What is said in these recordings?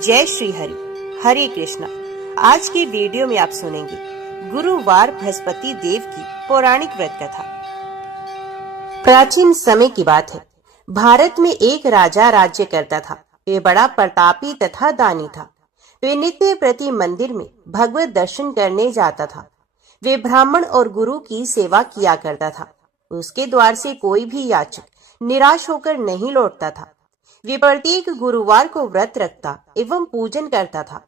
जय श्री हरि। हरे कृष्णा। आज की वीडियो में आप सुनेंगे गुरुवार बृहस्पति देव की पौराणिक व्रत कथा। प्राचीन समय की बात है। भारत में एक राजा राज्य करता था। वे बड़ा प्रतापी तथा दानी था। वे नित्य प्रति मंदिर में भगवत दर्शन करने जाता था। वे ब्राह्मण और गुरु की सेवा किया करता था। उसके द्वार से कोई भी याचक निराश होकर नहीं लौटता था। वे प्रत्येक गुरुवार को व्रत रखता एवं पूजन करता था।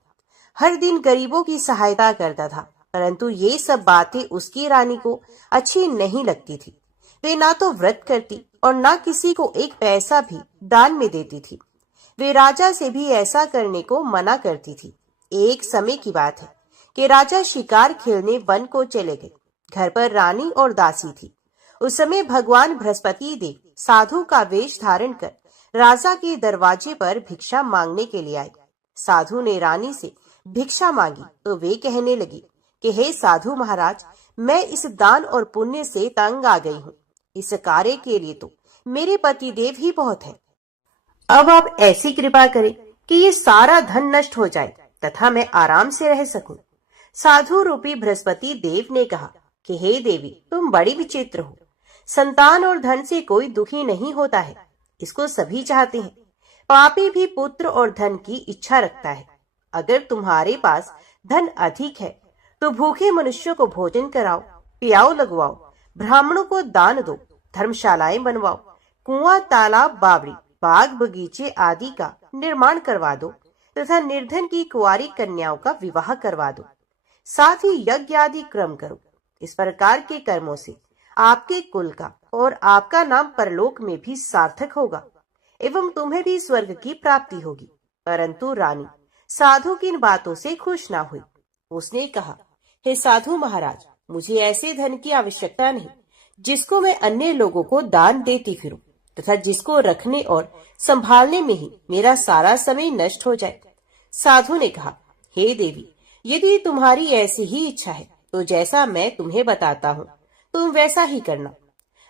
हर दिन गरीबों की सहायता करता था, परंतु ये सब बातें उसकी रानी को अच्छी नहीं लगती थी। वे ना तो व्रत करती और ना किसी को एक पैसा भी दान में देती थी। वे राजा से भी ऐसा करने को मना करती थी। एक समय की बात है कि राजा शिकार खेलने वन को चले गए। घर पर रानी और दासी थी। उस समय भगवान बृहस्पति देव साधु का वेश धारण कर राजा के दरवाजे पर भिक्षा मांगने के लिए आए। साधु ने रानी से भिक्षा मांगी तो वे कहने लगी कि हे साधु महाराज, मैं इस दान और पुण्य से तंग आ गई हूँ। इस कार्य के लिए तो मेरे पति देव ही बहुत है। अब आप ऐसी कृपा करें कि ये सारा धन नष्ट हो जाए तथा मैं आराम से रह सकूं। साधु रूपी बृहस्पति देव ने कहा कि हे देवी, तुम बड़ी विचित्र हो। संतान और धन से कोई दुखी नहीं होता है, इसको सभी चाहते हैं। पापी भी पुत्र और धन की इच्छा रखता है। अगर तुम्हारे पास धन अधिक है तो भूखे मनुष्यों को भोजन कराओ, पियाओ लगवाओ, ब्राह्मणों को दान दो, धर्मशालाएं बनवाओ, कुआं, तालाब, बावड़ी, बाग बगीचे आदि का निर्माण करवा दो तथा निर्धन की कुंवारी कन्याओं का विवाह करवा दो। साथ ही यज्ञ आदि क्रम करो। इस प्रकार के कर्मों से आपके कुल का और आपका नाम परलोक में भी सार्थक होगा एवं तुम्हें भी स्वर्ग की प्राप्ति होगी। परंतु रानी साधु की इन बातों से खुश ना हुई। उसने कहा, हे साधु महाराज, मुझे ऐसे धन की आवश्यकता नहीं जिसको मैं अन्य लोगों को दान देती फिरूं तथा जिसको रखने और संभालने में ही मेरा सारा समय नष्ट हो जाए। साधु ने कहा, हे देवी, यदि तुम्हारी ऐसी ही इच्छा है तो जैसा मैं तुम्हें बताता हूँ तुम वैसा ही करना।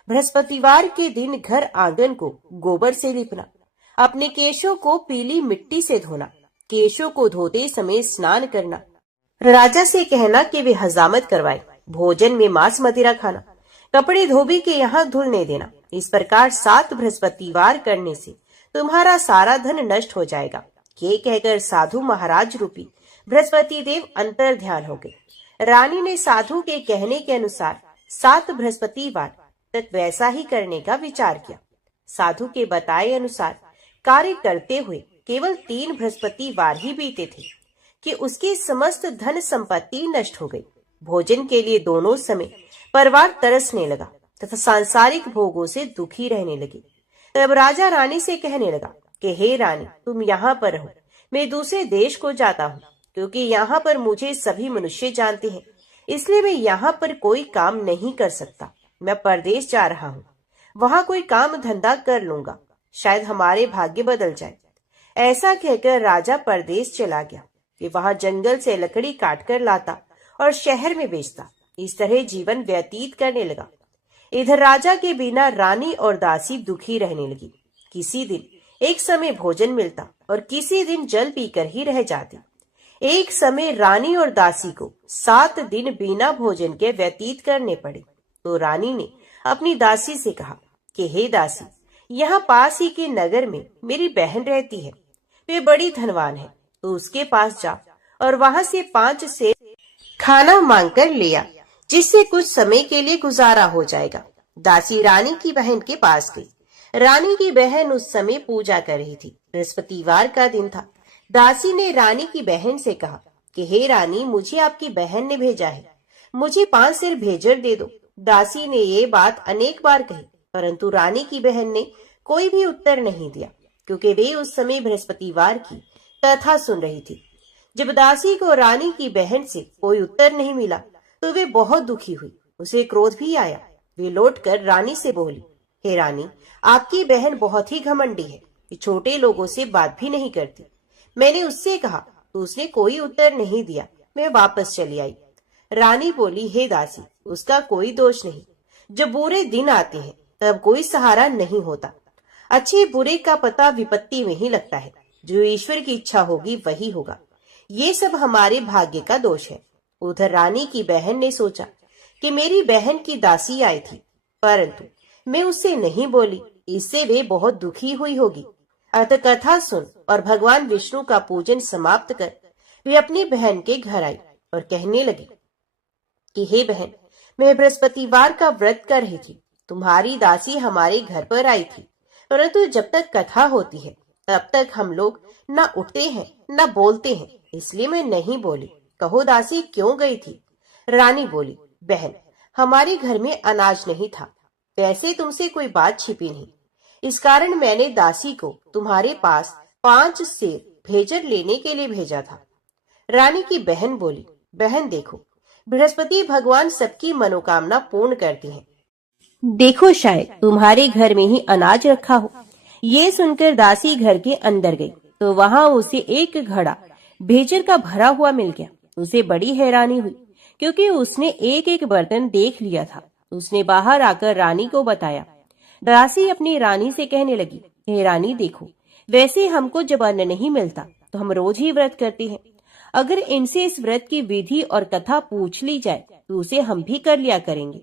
बृहस्पतिवार के दिन घर आंगन को गोबर से लिपना, अपने केशों को पीली मिट्टी से धोना, केशों को धोते समय स्नान करना, राजा से कहना कि वे हजामत करवाए, भोजन में मांस मदिरा खाना, कपड़े धोबी के यहाँ धुलने देना। इस प्रकार 7 बृहस्पतिवार करने से तुम्हारा सारा धन नष्ट हो जाएगा। ये कहकर साधु महाराज रूपी बृहस्पति देव अंतर ध्यान हो गए। रानी ने साधु के कहने के अनुसार 7 बृहस्पतिवार तक वैसा ही करने का विचार किया। साधु के बताए अनुसार कार्य करते हुए केवल 3 बृहस्पतिवार ही बीते थे कि उसकी समस्त धन संपत्ति नष्ट हो गई। भोजन के लिए दोनों समय परिवार तरसने लगा तथा सांसारिक भोगों से दुखी रहने लगे। तब राजा रानी से कहने लगा कि हे रानी, तुम यहाँ पर रहो, मैं दूसरे देश को जाता हूँ, क्योंकि यहाँ पर मुझे सभी मनुष्य जानते हैं, इसलिए मैं यहाँ पर कोई काम नहीं कर सकता। मैं परदेश जा रहा हूँ, वहाँ कोई काम धंधा कर लूंगा, शायद हमारे भाग्य बदल जाए। ऐसा कहकर राजा परदेश चला गया। वे वहाँ जंगल से लकड़ी काट कर लाता और शहर में बेचता। इस तरह जीवन व्यतीत करने लगा। इधर राजा के बिना रानी और दासी दुखी रहने लगी। किसी दिन एक समय भोजन मिलता और किसी दिन जल पीकर ही रह जाती। एक समय रानी और दासी को 7 दिन बिना भोजन के व्यतीत करने पड़े। तो रानी ने अपनी दासी से कहा कि हे दासी, यहाँ पास ही के नगर में मेरी बहन रहती है, वे बड़ी धनवान है, तो उसके पास जा और वहाँ से 5 से खाना मांग कर ले आ, जिससे कुछ समय के लिए गुजारा हो जाएगा। दासी रानी की बहन के पास गई। रानी की बहन उस समय पूजा कर रही थी। बृहस्पतिवार का दिन था। दासी ने रानी की बहन से कहा कि हे रानी, मुझे आपकी बहन ने भेजा है, मुझे 5 सेर भेजर दे दो। दासी ने ये बात अनेक बार कही, परंतु रानी की बहन ने कोई भी उत्तर नहीं दिया, क्योंकि वे उस समय बृहस्पतिवार की कथा सुन रही थी। जब दासी को रानी की बहन से कोई उत्तर नहीं मिला तो वे बहुत दुखी हुई। उसे क्रोध भी आया। वे लौटकर रानी से बोली, हे रानी, आपकी बहन बहुत ही घमंडी है, ये छोटे लोगों से बात भी नहीं करती। मैंने उससे कहा तो उसने कोई उत्तर नहीं दिया। मैं वापस चली आई। रानी बोली, हे दासी, उसका कोई दोष नहीं। जब बुरे दिन आते हैं तब कोई सहारा नहीं होता। अच्छे बुरे का पता विपत्ति में ही लगता है। जो ईश्वर की इच्छा होगी वही होगा। ये सब हमारे भाग्य का दोष है। उधर रानी की बहन ने सोचा कि मेरी बहन की दासी आई थी, परंतु मैं उससे नहीं बोली, इससे वे बहुत दुखी हुई होगी। अतः कथा सुन और भगवान विष्णु का पूजन समाप्त कर वे अपनी बहन के घर आई और कहने लगी कि हे बहन, मैं बृहस्पतिवार का व्रत कर रही थी। तुम्हारी दासी हमारे घर पर आई थी, परंतु जब तक कथा होती है तब तक हम लोग न उठते हैं न बोलते हैं, इसलिए मैं नहीं बोली। कहो दासी क्यों गई थी? रानी बोली, बहन, हमारे घर में अनाज नहीं था, वैसे तुमसे कोई बात छिपी नहीं, इस कारण मैंने दासी को तुम्हारे पास 5 सेर भेजर लेने के लिए भेजा था। रानी की बहन बोली, बहन देखो, बृहस्पति भगवान सबकी मनोकामना पूर्ण करते हैं। देखो शायद तुम्हारे घर में ही अनाज रखा हो। ये सुनकर दासी घर के अंदर गई तो वहां उसे एक घड़ा भेजर का भरा हुआ मिल गया। उसे बड़ी हैरानी हुई क्योंकि उसने एक एक बर्तन देख लिया था। उसने बाहर आकर रानी को बताया। दासी अपनी रानी से कहने लगी, हे रानी देखो, वैसे हमको जब अन्न नहीं मिलता तो हम रोज ही व्रत करते हैं। अगर इनसे इस व्रत की विधि और कथा पूछ ली जाए तो उसे हम भी कर लिया करेंगे।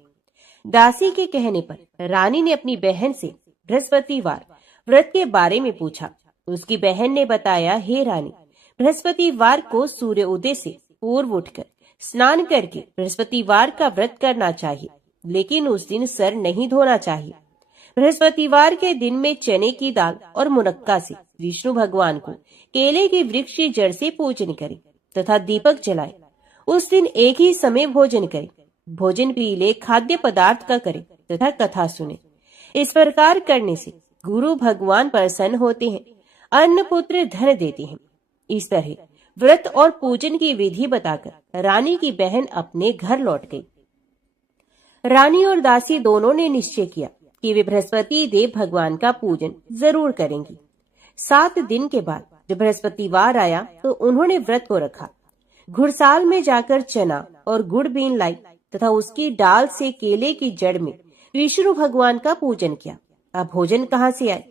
दासी के कहने पर रानी ने अपनी बहन से बृहस्पतिवार व्रत के बारे में पूछा। उसकी बहन ने बताया, हे रानी, बृहस्पतिवार को सूर्य उदय से पूर्व उठकर स्नान करके बृहस्पतिवार का व्रत करना चाहिए, लेकिन उस दिन सर नहीं धोना चाहिए। बृहस्पतिवार के दिन में चने की दाल और मुनक्का से विष्णु भगवान को केले के वृक्ष की जड़ से पूजन करें तथा दीपक जलाए। उस दिन एक ही समय भोजन करें। भोजन पीले खाद्य पदार्थ का करें तथा कथा सुने। इस प्रकार करने से गुरु भगवान प्रसन्न होते हैं, अन्न पुत्र धन देते हैं। इस तरह व्रत और पूजन की विधि बताकर रानी की बहन अपने घर लौट गई। रानी और दासी दोनों ने निश्चय किया कि वे बृहस्पति देव भगवान का पूजन जरूर करेंगी। 7 दिन के बाद जब बृहस्पतिवार आया तो उन्होंने व्रत को रखा। घुड़साल में जाकर चना और गुड़ बीन लाई तथा उसकी डाल से केले की जड़ में विष्णु भगवान का पूजन किया। अब भोजन कहाँ से आए?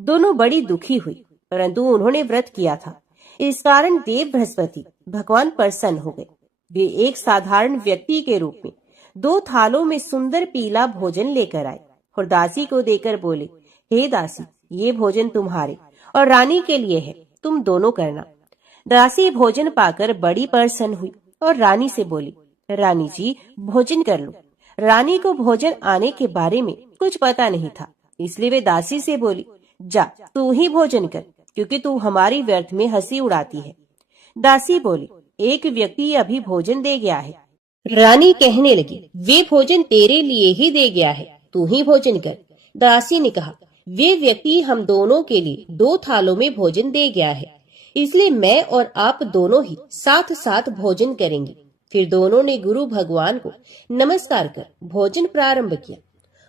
दोनों बड़ी दुखी हुई, परंतु उन्होंने व्रत किया था, इस कारण देव बृहस्पति भगवान प्रसन्न हो गए। वे एक साधारण व्यक्ति के रूप में 2 थालों में सुंदर पीला भोजन लेकर आए और दासी को देकर बोले, हे दासी, ये भोजन तुम्हारे और रानी के लिए है, तुम दोनों करना। दासी भोजन पाकर बड़ी प्रसन्न हुई और रानी से बोली, रानी जी भोजन कर लो। रानी को भोजन आने के बारे में कुछ पता नहीं था, इसलिए वे दासी से बोली, जा तू ही भोजन कर, क्योंकि तू हमारी व्यर्थ में हंसी उड़ाती है। दासी बोली, एक व्यक्ति अभी भोजन दे गया है। रानी कहने लगी, वे भोजन तेरे लिए ही दे गया है, तू ही भोजन कर। दासी ने कहा, वे व्यक्ति हम दोनों के लिए 2 थालों में भोजन दे गया है, इसलिए मैं और आप दोनों ही साथ साथ भोजन करेंगे। फिर दोनों ने गुरु भगवान को नमस्कार कर भोजन प्रारंभ किया।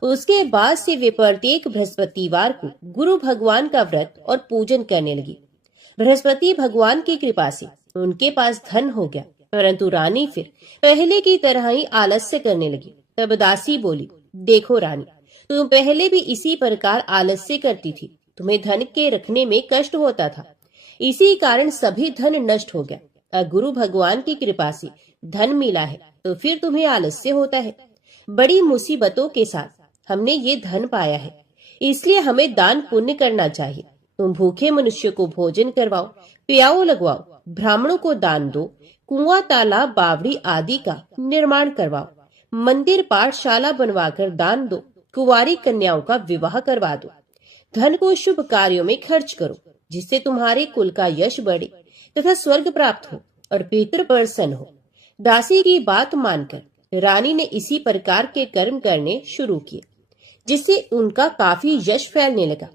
उसके बाद से वे प्रत्येक बृहस्पतिवार को गुरु भगवान का व्रत और पूजन करने लगी। बृहस्पति भगवान की कृपा से उनके पास धन हो गया, परंतु रानी फिर पहले की तरह ही आलस्य करने लगी। तब दासी बोली, देखो रानी, तुम पहले भी इसी प्रकार आलस्य करती थी, तुम्हें धन के रखने में कष्ट होता था, इसी कारण सभी धन नष्ट हो गया। अब गुरु भगवान की कृपा से धन मिला है तो फिर तुम्हें आलस्य होता है। बड़ी मुसीबतों के साथ हमने ये धन पाया है, इसलिए हमें दान पुण्य करना चाहिए। तुम भूखे मनुष्य को भोजन करवाओ, प्याऊ लगवाओ, ब्राह्मणों को दान दो, कुआं तालाब बावड़ी आदि का निर्माण करवाओ, मंदिर पाठशाला बनवाकर दान दो, कुंवारी कन्याओं का विवाह करवा दो। धन को शुभ कार्यों में खर्च करो, जिससे तुम्हारे कुल का यश बढ़े तथा स्वर्ग प्राप्त हो और पितृ प्रसन्न हो। दासी की बात मानकर रानी ने इसी प्रकार के कर्म करने शुरू किए, जिससे उनका काफी यश फैलने लगा।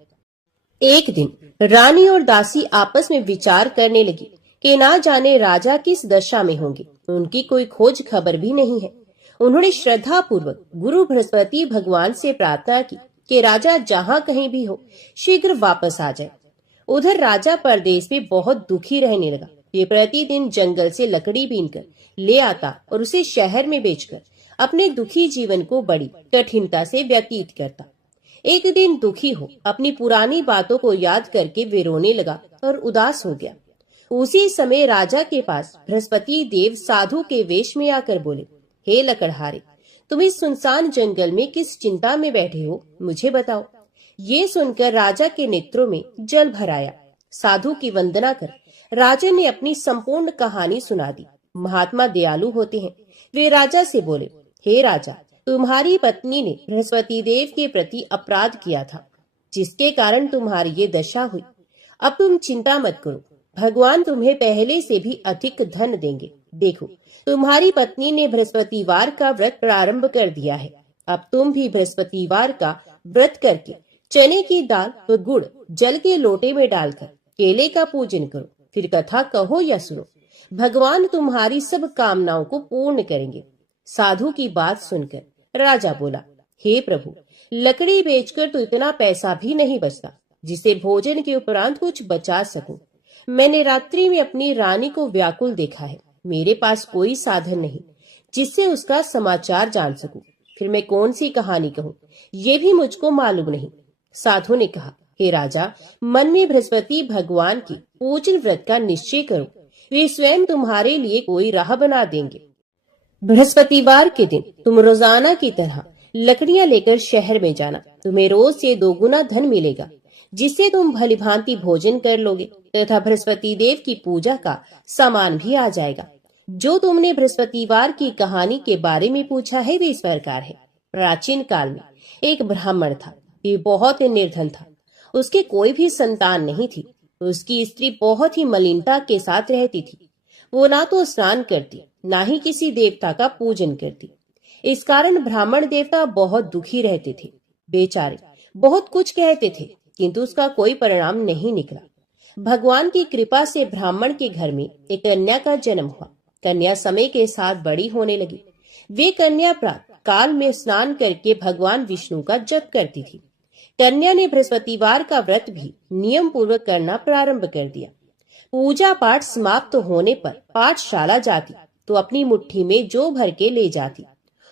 एक दिन रानी और दासी आपस में विचार करने लगी कि ना जाने राजा किस दशा में होंगे, उनकी कोई खोज खबर भी नहीं है। उन्होंने श्रद्धा पूर्वक गुरु बृहस्पति भगवान से प्रार्थना की कि राजा जहाँ कहीं भी हो शीघ्र वापस आ जाए। उधर राजा परदेश में बहुत दुखी रहने लगा। ये प्रतिदिन जंगल से लकड़ी बीनकर ले आता और उसे शहर में बेचकर अपने दुखी जीवन को बड़ी कठिनता से व्यतीत करता। एक दिन दुखी हो अपनी पुरानी बातों को याद करके वे रोने लगा और उदास हो गया। उसी समय राजा के पास बृहस्पति देव साधु के वेश में आकर बोले, हे लकड़हारे, तुम इस सुनसान जंगल में किस चिंता में बैठे हो, मुझे बताओ। ये सुनकर राजा के नेत्रों में जल भर आया। साधु की वंदना कर राजा ने अपनी संपूर्ण कहानी सुना दी। महात्मा दयालु होते हैं। वे राजा से बोले, हे राजा, तुम्हारी पत्नी ने बृहस्पति देव के प्रति अपराध किया था, जिसके कारण तुम्हारी ये दशा हुई। अब तुम चिंता मत करो, भगवान तुम्हें पहले से भी अधिक धन देंगे। देखो, तुम्हारी पत्नी ने बृहस्पतिवार का व्रत प्रारंभ कर दिया है। अब तुम भी बृहस्पतिवार का व्रत करके चने की दाल व गुड़ जल के लोटे में डालकर केले का पूजन करो, फिर कथा कहो या सुनो। भगवान तुम्हारी सब कामनाओं को पूर्ण करेंगे। साधु की बात सुनकर राजा बोला, हे प्रभु, लकड़ी बेचकर तो इतना पैसा भी नहीं बचता जिसे भोजन के उपरांत कुछ बचा सकूं। मैंने रात्रि में अपनी रानी को व्याकुल देखा है। मेरे पास कोई साधन नहीं जिससे उसका समाचार जान सकूं। फिर मैं कौन सी कहानी कहूँ, ये भी मुझको मालूम नहीं। साधु ने कहा, हे राजा, मन में बृहस्पति भगवान की पूजन व्रत का निश्चय करो, वे स्वयं तुम्हारे लिए कोई राह बना देंगे। बृहस्पतिवार के दिन तुम रोजाना की तरह लकड़ियां लेकर शहर में जाना। तुम्हें रोज से 2 गुना धन मिलेगा, जिससे तुम भलीभांति भोजन कर लोगे तथा बृहस्पति देव की पूजा का सामान भी आ जाएगा। जो तुमने बृहस्पतिवार की कहानी के बारे में पूछा है वे इस प्रकार है। प्राचीन काल में एक ब्राह्मण था। ये बहुत निर्धन था। उसके कोई भी संतान नहीं थी। उसकी स्त्री बहुत ही मलिनता के साथ रहती थी। वो ना तो स्नान करती, ना ही किसी देवता का पूजन करती। इस कारण ब्राह्मण देवता बहुत दुखी रहते थे। बेचारे बहुत कुछ कहते थे, किंतु उसका कोई परिणाम नहीं निकला। भगवान की कृपा से ब्राह्मण के घर में एक कन्या का जन्म हुआ। कन्या समय के साथ बड़ी होने लगी। वे कन्या प्रातः काल में स्नान करके भगवान विष्णु का जप करती थी। कन्या ने बृहस्पतिवार का व्रत भी नियम पूर्वक करना प्रारंभ कर दिया। पूजा पाठ समाप्त होने पर पाठशाला जाती तो अपनी मुट्ठी में जौ भर के ले जाती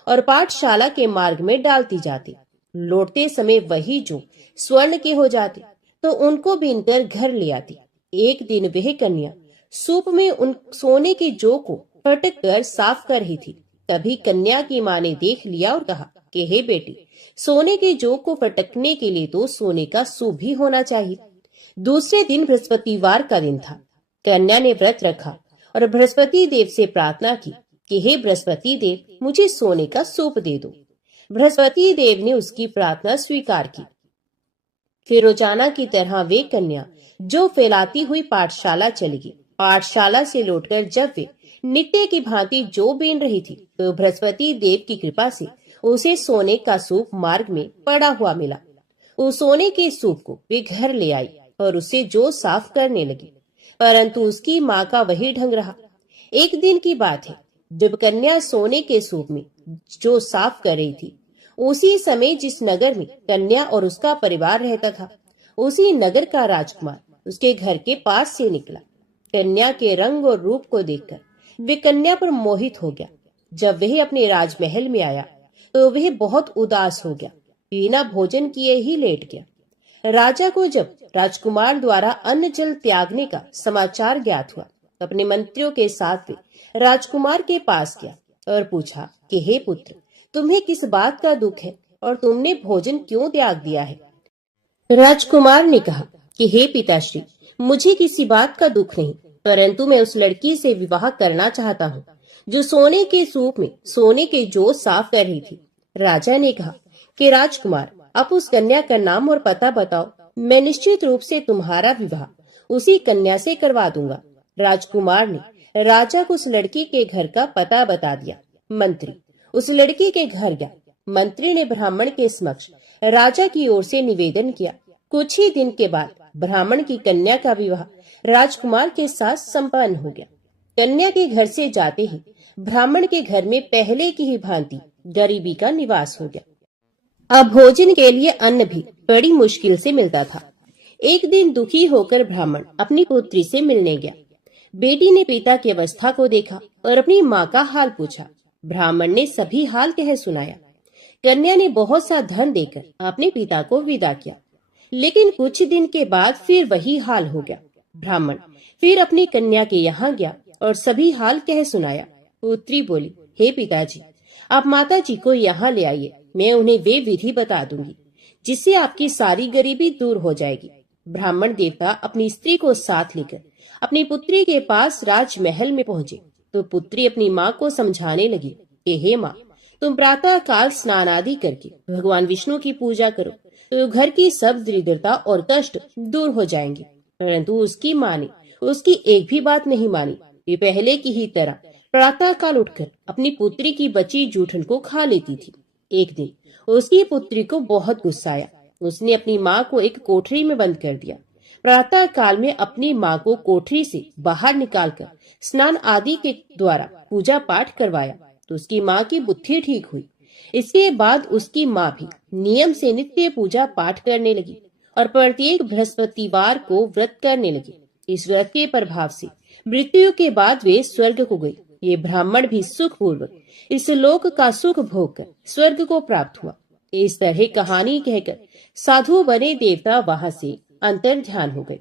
और पाठशाला के मार्ग में डालती जाती। लौटते समय वही जौ स्वर्ण के हो जाते तो उनको बीनकर घर ले आती। एक दिन वह कन्या सूप में उन सोने की जौ को फटक कर साफ कर रही थी। तभी कन्या की माँ ने देख लिया और कहा कि हे बेटी, सोने के जौ को फटकने के लिए तो सोने का सूप भी होना चाहिए। दूसरे दिन बृहस्पतिवार का दिन था। कन्या ने व्रत रखा और बृहस्पति देव से प्रार्थना की कि हे बृहस्पति देव, मुझे सोने का सूप दे दो। बृहस्पति देव ने उसकी प्रार्थना स्वीकार की। फिर रोजाना की तरह वे कन्या जो फैलाती हुई पाठशाला चली गई। पाठशाला से लौटकर जब वे नित्य की भांति जो बीन रही थी तो बृहस्पति देव की कृपा से उसे सोने का सूप मार्ग में पड़ा हुआ मिला। उस सोने के सूप को वे घर ले आई और उसे जो साफ करने लगी, परंतु उसकी माँ का वही ढंग रहा। एक दिन की बात है, जब कन्या सोने के सूप में जो साफ कर रही थी, उसी समय जिस नगर में कन्या और उसका परिवार रहता था, उसी नगर का राजकुमार उसके घर के पास से निकला। कन्या के रंग और रूप को देखकर वे कन्या पर मोहित हो गया। जब वह अपने राजमहल में आया तो वह बहुत उदास हो गया, बिना भोजन किए ही लेट गया। राजा को जब राजकुमार द्वारा अन्न जल त्यागने का समाचार ज्ञात हुआ, अपने मंत्रियों के साथ वे राजकुमार के पास गया और पूछा कि हे पुत्र, तुम्हें किस बात का दुख है और तुमने भोजन क्यों त्याग दिया है? राजकुमार ने कहा कि हे पिताश्री, मुझे किसी बात का दुख नहीं, परंतु मैं उस लड़की से विवाह करना चाहता हूँ जो सोने के सूप में सोने के जौ साफ कर रही थी। राजा ने कहा कि राजकुमार, आप उस कन्या का नाम और पता बताओ, मैं निश्चित रूप से तुम्हारा विवाह उसी कन्या से करवा दूंगा। राजकुमार ने राजा को उस लड़की के घर का पता बता दिया। मंत्री उस लड़की के घर गया। मंत्री ने ब्राह्मण के समक्ष राजा की ओर से निवेदन किया। कुछ ही दिन के बाद ब्राह्मण की कन्या का विवाह राजकुमार के साथ संपन्न हो गया। कन्या के घर से जाते ही ब्राह्मण के घर में पहले की ही भांति गरीबी का निवास हो गया। अब भोजन के लिए अन्न भी बड़ी मुश्किल से मिलता था। एक दिन दुखी होकर ब्राह्मण अपनी पुत्री से मिलने गया। बेटी ने पिता की अवस्था को देखा और अपनी माँ का हाल पूछा। ब्राह्मण ने सभी हाल कह सुनाया। कन्या ने बहुत सा धन देकर अपने पिता को विदा किया, लेकिन कुछ दिन के बाद फिर वही हाल हो गया। ब्राह्मण फिर अपनी कन्या के यहाँ गया और सभी हाल कह सुनाया। पुत्री बोली, हे पिताजी, आप माता जी को यहाँ ले आइए, मैं उन्हें वे विधि बता दूंगी जिससे आपकी सारी गरीबी दूर हो जाएगी। ब्राह्मण देवता अपनी स्त्री को साथ लेकर अपनी पुत्री के पास राजमहल में पहुंचे तो पुत्री अपनी माँ को समझाने लगी कि हे माँ, तुम प्रातः काल स्नान आदि करके भगवान विष्णु की पूजा करो तो घर की सब दरिद्रता और कष्ट दूर हो जाएंगे। परंतु उसकी माँ ने उसकी एक भी बात नहीं मानी। वे पहले की ही तरह प्रातः काल उठकर अपनी पुत्री की बची जूठन को खा लेती थी। एक दिन उसकी पुत्री को बहुत गुस्सा आया। उसने अपनी माँ को एक कोठरी में बंद कर दिया। प्रातः काल में अपनी माँ को कोठरी से बाहर निकालकर स्नान आदि के द्वारा पूजा पाठ करवाया तो उसकी माँ की बुद्धि ठीक हुई। इसके बाद उसकी माँ भी नियम से नित्य पूजा पाठ करने लगी और प्रत्येक बृहस्पतिवार को व्रत करने लगी। इस व्रत के प्रभाव से मृत्यु के बाद वे स्वर्ग को गई। ये ब्राह्मण भी सुख पूर्वक इस लोक का सुख भोग कर स्वर्ग को प्राप्त हुआ। इस तरह कहानी कहकर साधु बने देवता वहां से अंतर ध्यान हो गए।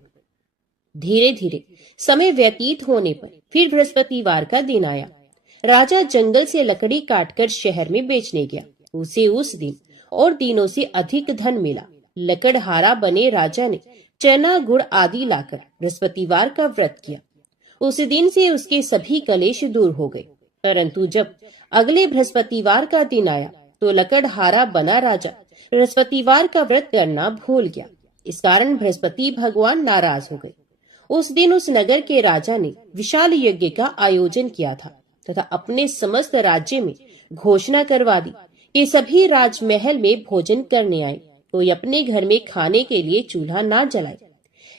धीरे धीरे समय व्यतीत होने पर फिर बृहस्पतिवार का दिन आया। राजा जंगल से लकड़ी काटकर शहर में बेचने गया। उसे उस दिन और दिनों से अधिक धन मिला। लकड़हारा बने राजा ने चना गुड़ आदि लाकर बृहस्पतिवार का व्रत किया। उस दिन से उसके सभी कलेश दूर हो गए। परंतु जब अगले बृहस्पतिवार का दिन आया तो लकड़हारा बना राजा बृहस्पतिवार का व्रत करना भूल गया। इस कारण बृहस्पति भगवान नाराज हो गए। उस दिन उस नगर के राजा ने विशाल यज्ञ का आयोजन किया था तथा अपने समस्त राज्य में घोषणा करवा दी कि सभी राजमहल में भोजन करने आए, कोई अपने घर में खाने के लिए चूल्हा ना जलाए।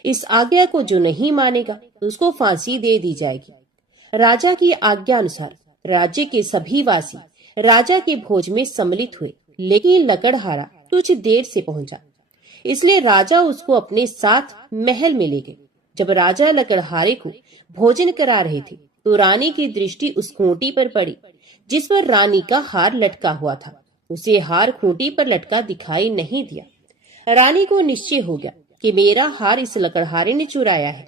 इस आज्ञा को जो नहीं मानेगा उसको फांसी दे दी जाएगी। राजा की आज्ञा अनुसार राज्य के सभी वासी राजा के भोज में सम्मिलित हुए, लेकिन लकड़हारा कुछ देर से पहुंचा, इसलिए राजा उसको अपने साथ महल में ले गए। जब राजा लकड़हारे को भोजन करा रहे थे तो रानी की दृष्टि उस खूंटी पर पड़ी जिस पर रानी का हार लटका हुआ था। उसे हार खूंटी पर लटका दिखाई नहीं दिया। रानी को निश्चय हो गया कि मेरा हार इस लकड़हारे ने चुराया है।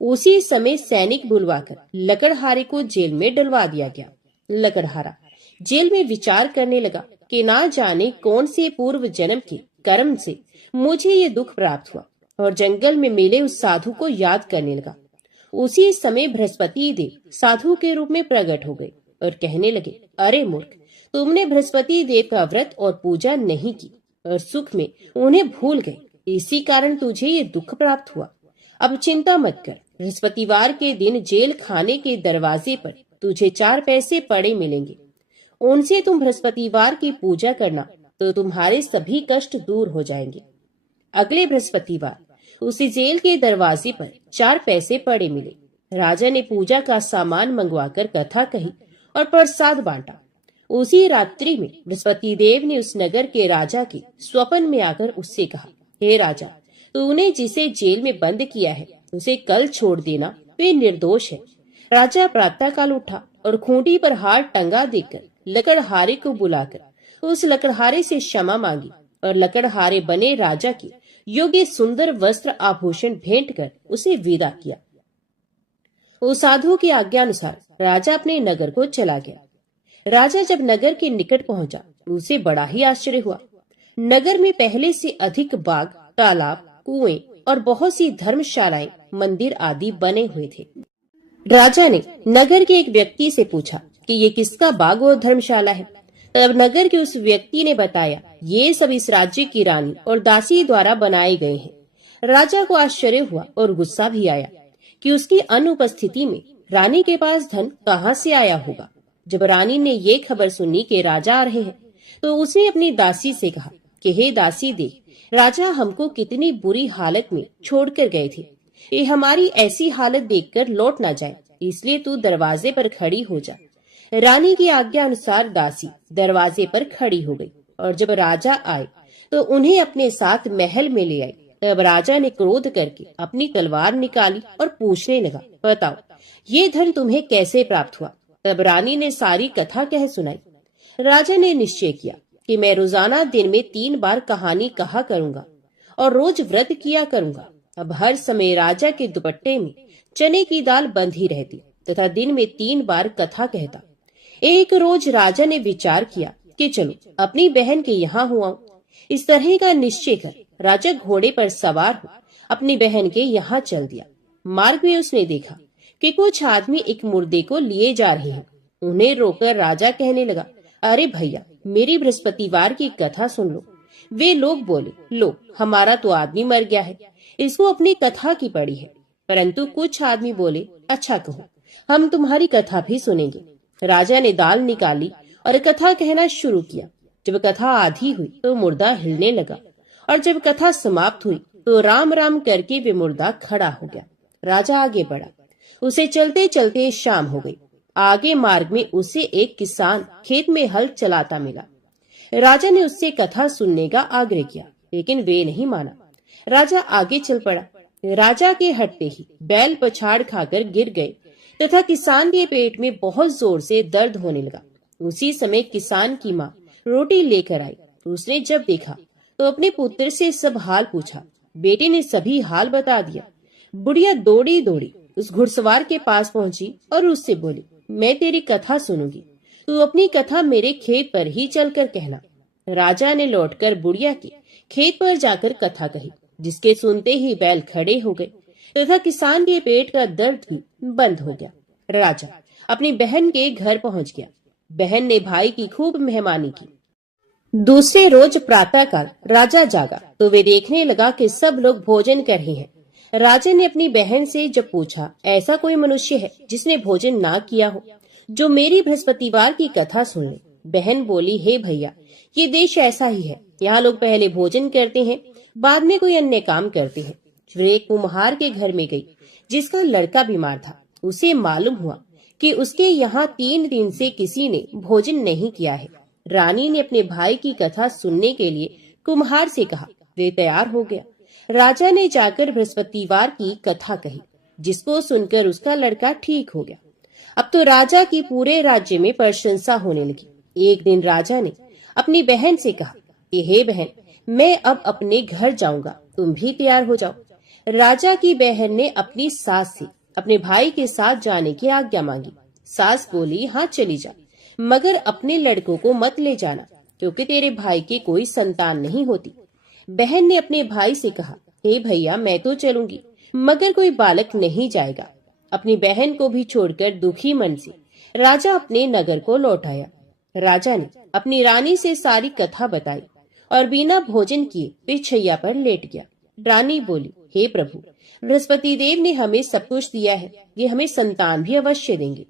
उसी समय सैनिक बुलवाकर लकड़हारे को जेल में डलवा दिया गया। लकड़हारा जेल में विचार करने लगा कि ना जाने कौन से पूर्व जन्म के कर्म से मुझे ये दुख प्राप्त हुआ, और जंगल में मिले उस साधु को याद करने लगा। उसी समय बृहस्पति देव साधु के रूप में प्रकट हो गए और कहने लगे, अरे मूर्ख, तुमने बृहस्पति देव का व्रत और पूजा नहीं की और सुख में उन्हें भूल गए, इसी कारण तुझे ये दुख प्राप्त हुआ। अब चिंता मत कर, बृहस्पतिवार के दिन जेल खाने के दरवाजे पर तुझे 4 पैसे पड़े मिलेंगे। उनसे तुम बृहस्पतिवार की पूजा करना तो तुम्हारे सभी कष्ट दूर हो जाएंगे। अगले बृहस्पतिवार उसी जेल के दरवाजे पर 4 पैसे पड़े मिले। राजा ने पूजा का सामान मंगवाकर कथा कही और प्रसाद बांटा। उसी रात्रि में बृहस्पति देव ने उस नगर के राजा के स्वप्न में आकर उससे कहा, हे राजा, तूने जिसे जेल में बंद किया है उसे कल छोड़ देना, वे निर्दोष है। राजा प्रातः काल उठा और खूंटी पर हार टंगा देकर लकड़हारे को बुलाकर उस लकड़हारे से क्षमा मांगी और लकड़हारे बने राजा के योग्य सुंदर वस्त्र आभूषण भेंट कर उसे विदा किया। उस साधु की आज्ञा अनुसार राजा अपने नगर को चला गया। राजा जब नगर के निकट पहुंचा उसे बड़ा ही आश्चर्य हुआ। नगर में पहले से अधिक बाग, तालाब, कुएं और बहुत सी धर्मशालाएं, मंदिर आदि बने हुए थे। राजा ने नगर के एक व्यक्ति से पूछा कि ये किसका बाग और धर्मशाला है। तब नगर के उस व्यक्ति ने बताया, ये सब इस राज्य की रानी और दासी द्वारा बनाए गए हैं। राजा को आश्चर्य हुआ और गुस्सा भी आया कि उसकी अनुपस्थिति में रानी के पास धन कहाँ से आया होगा। जब रानी ने ये खबर सुनी कि राजा आ रहे हैं तो उसने अपनी दासी से कहा कि हे दासी देख, राजा हमको कितनी बुरी हालत में छोड़कर गए थे। ये हमारी ऐसी हालत देखकर लौट ना जाए, इसलिए तू दरवाजे पर खड़ी हो जा। रानी की आज्ञा अनुसार दासी दरवाजे पर खड़ी हो गई और जब राजा आए तो उन्हें अपने साथ महल में ले आई। तब राजा ने क्रोध करके अपनी तलवार निकाली और पूछने लगा, बताओ ये धन तुम्हें कैसे प्राप्त हुआ। तब रानी ने सारी कथा कह सुनाई। राजा ने निश्चय किया कि मैं रोजाना दिन में 3 बार कहानी कहा करूंगा और रोज व्रत किया करूंगा। अब हर समय राजा के दुपट्टे में चने की दाल बंधी रहती तथा दिन में 3 बार कथा कहता। एक रोज राजा ने विचार किया कि चलो अपनी बहन के यहाँ हुआ। इस तरह का निश्चय कर राजा घोड़े पर सवार हो अपनी बहन के यहाँ चल दिया। मार्ग में उसने देखा कि कुछ आदमी एक मुर्दे को लिए जा रहे हैं। उन्हें रोककर राजा कहने लगा, अरे भैया, मेरी बृहस्पतिवार की कथा सुन लो। वे लोग बोले, लो, हमारा तो आदमी मर गया है, इसको अपनी कथा की पड़ी है। परंतु कुछ आदमी बोले, अच्छा कहो, हम तुम्हारी कथा भी सुनेंगे। राजा ने दाल निकाली और कथा कहना शुरू किया। जब कथा आधी हुई तो मुर्दा हिलने लगा और जब कथा समाप्त हुई तो राम राम करके वे मुर्दा खड़ा हो गया। राजा आगे बढ़ा। उसे चलते चलते शाम हो गई। आगे मार्ग में उसे एक किसान खेत में हल चलाता मिला। राजा ने उससे कथा सुनने का आग्रह किया, लेकिन वे नहीं माना। राजा आगे चल पड़ा। राजा के हटते ही बैल पछाड़ खाकर गिर गए तथा किसान के पेट में बहुत जोर से दर्द होने लगा। उसी समय किसान की माँ रोटी लेकर आई। उसने जब देखा तो अपने पुत्र से सब हाल पूछा। बेटे ने सभी हाल बता दिया। बुढ़िया दौड़ी दौड़ी उस घुड़सवार के पास पहुंची और उससे बोली, मैं तेरी कथा सुनूंगी, तू अपनी कथा मेरे खेत पर ही चलकर कहना। राजा ने लौटकर बुढ़िया के खेत पर जाकर कथा कही, जिसके सुनते ही बैल खड़े हो गए तथा किसान के पेट का दर्द भी बंद हो गया। राजा अपनी बहन के घर पहुंच गया। बहन ने भाई की खूब मेहमानी की। दूसरे रोज प्रातःकाल राजा जागा तो वे देखने लगा कि सब लोग भोजन कर रहे हैं। राजा ने अपनी बहन से जब पूछा, ऐसा कोई मनुष्य है जिसने भोजन ना किया हो, जो मेरी बृहस्पतिवार की कथा सुन ले? बहन बोली, हे भैया, ये देश ऐसा ही है। यहाँ लोग पहले भोजन करते हैं, बाद में कोई अन्य काम करते हैं। फिर एक कुम्हार के घर में गई, जिसका लड़का बीमार था। उसे मालूम हुआ कि उसके यहाँ 3 दिन से किसी ने भोजन नहीं किया है। रानी ने अपने भाई की कथा सुनने के लिए कुम्हार से कहा। वे तैयार हो गया। राजा ने जाकर बृहस्पतिवार की कथा कही, जिसको सुनकर उसका लड़का ठीक हो गया। अब तो राजा की पूरे राज्य में प्रशंसा होने लगी। एक दिन राजा ने अपनी बहन से कहा कि हे बहन, मैं अब अपने घर जाऊंगा, तुम भी तैयार हो जाओ। राजा की बहन ने अपनी सास से अपने भाई के साथ जाने की आज्ञा मांगी। सास बोली, हाँ चली जा, मगर अपने लड़कों को मत ले जाना, क्योंकि तेरे भाई के कोई संतान नहीं होती। बहन ने अपने भाई से कहा, हे भैया, मैं तो चलूंगी, मगर कोई बालक नहीं जाएगा। अपनी बहन को भी छोड़कर दुखी मन से राजा अपने नगर को लौट आया। राजा ने अपनी रानी से सारी कथा बताई और बिना भोजन किए पिछैया पर लेट गया। रानी बोली, हे प्रभु, बृहस्पति देव ने हमें सब कुछ दिया है, ये हमें संतान भी अवश्य देंगे।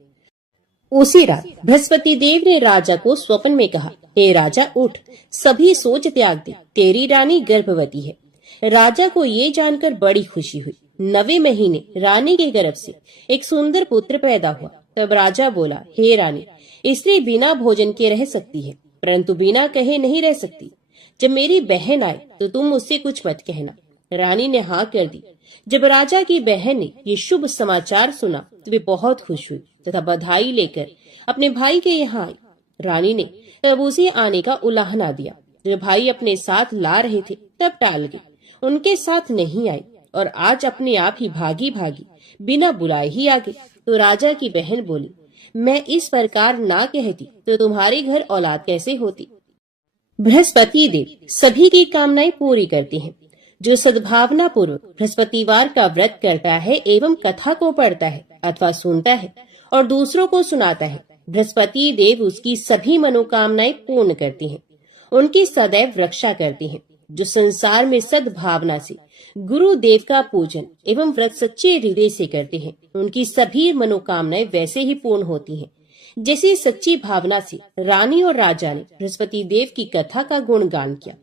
उसी रात बृहस्पति देव ने राजा को स्वप्न में कहा, हे राजा, उठ, सभी सोच त्याग दे, तेरी रानी गर्भवती है। राजा को ये जानकर बड़ी खुशी हुई। 9वें महीने रानी के गर्भ से एक सुंदर पुत्र पैदा हुआ। तब राजा बोला, हे रानी, स्त्री बिना भोजन के रह सकती है, परंतु बिना कहे नहीं रह सकती। जब मेरी बहन आए तो तुम उससे कुछ मत कहना। रानी ने हाँ कर दी। जब राजा की बहन ने ये शुभ समाचार सुना तो वे बहुत खुश हुई तथा बधाई लेकर अपने भाई के यहाँ आई। रानी ने तब उसे आने का उलाहना दिया। जब भाई अपने साथ ला रहे थे तब टाल गई, उनके साथ नहीं आई और आज अपने आप ही भागी भागी बिना बुलाए ही आ गई। तो राजा की बहन बोली, मैं इस प्रकार ना कहती तो तुम्हारे घर औलाद कैसे होती। बृहस्पति देव सभी की कामनाएं पूरी करते हैं। जो सद्भावना पूर्वक बृहस्पतिवार का व्रत करता है एवं कथा को पढ़ता है अथवा सुनता है और दूसरों को सुनाता है, बृहस्पति देव उसकी सभी मनोकामनाएं पूर्ण करते हैं, उनकी सदैव रक्षा करते हैं। जो संसार में सद्भावना से गुरु देव का पूजन एवं व्रत सच्चे हृदय से करते हैं, उनकी सभी मनोकामनाएं वैसे ही पूर्ण होती हैं, जैसी सच्ची भावना से रानी और राजा ने बृहस्पति देव की कथा का गुणगान किया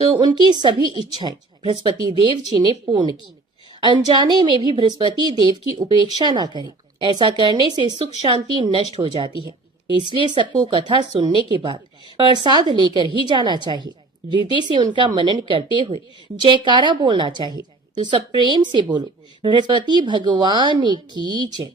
तो उनकी सभी इच्छाएं बृहस्पति देव जी ने पूर्ण की। अनजाने में भी बृहस्पति देव की उपेक्षा ना करें, ऐसा करने से सुख शांति नष्ट हो जाती है। इसलिए सबको कथा सुनने के बाद प्रसाद लेकर ही जाना चाहिए। हृदय से उनका मनन करते हुए जयकारा बोलना चाहिए। तो सब प्रेम से बोलो, बृहस्पति भगवान की जय।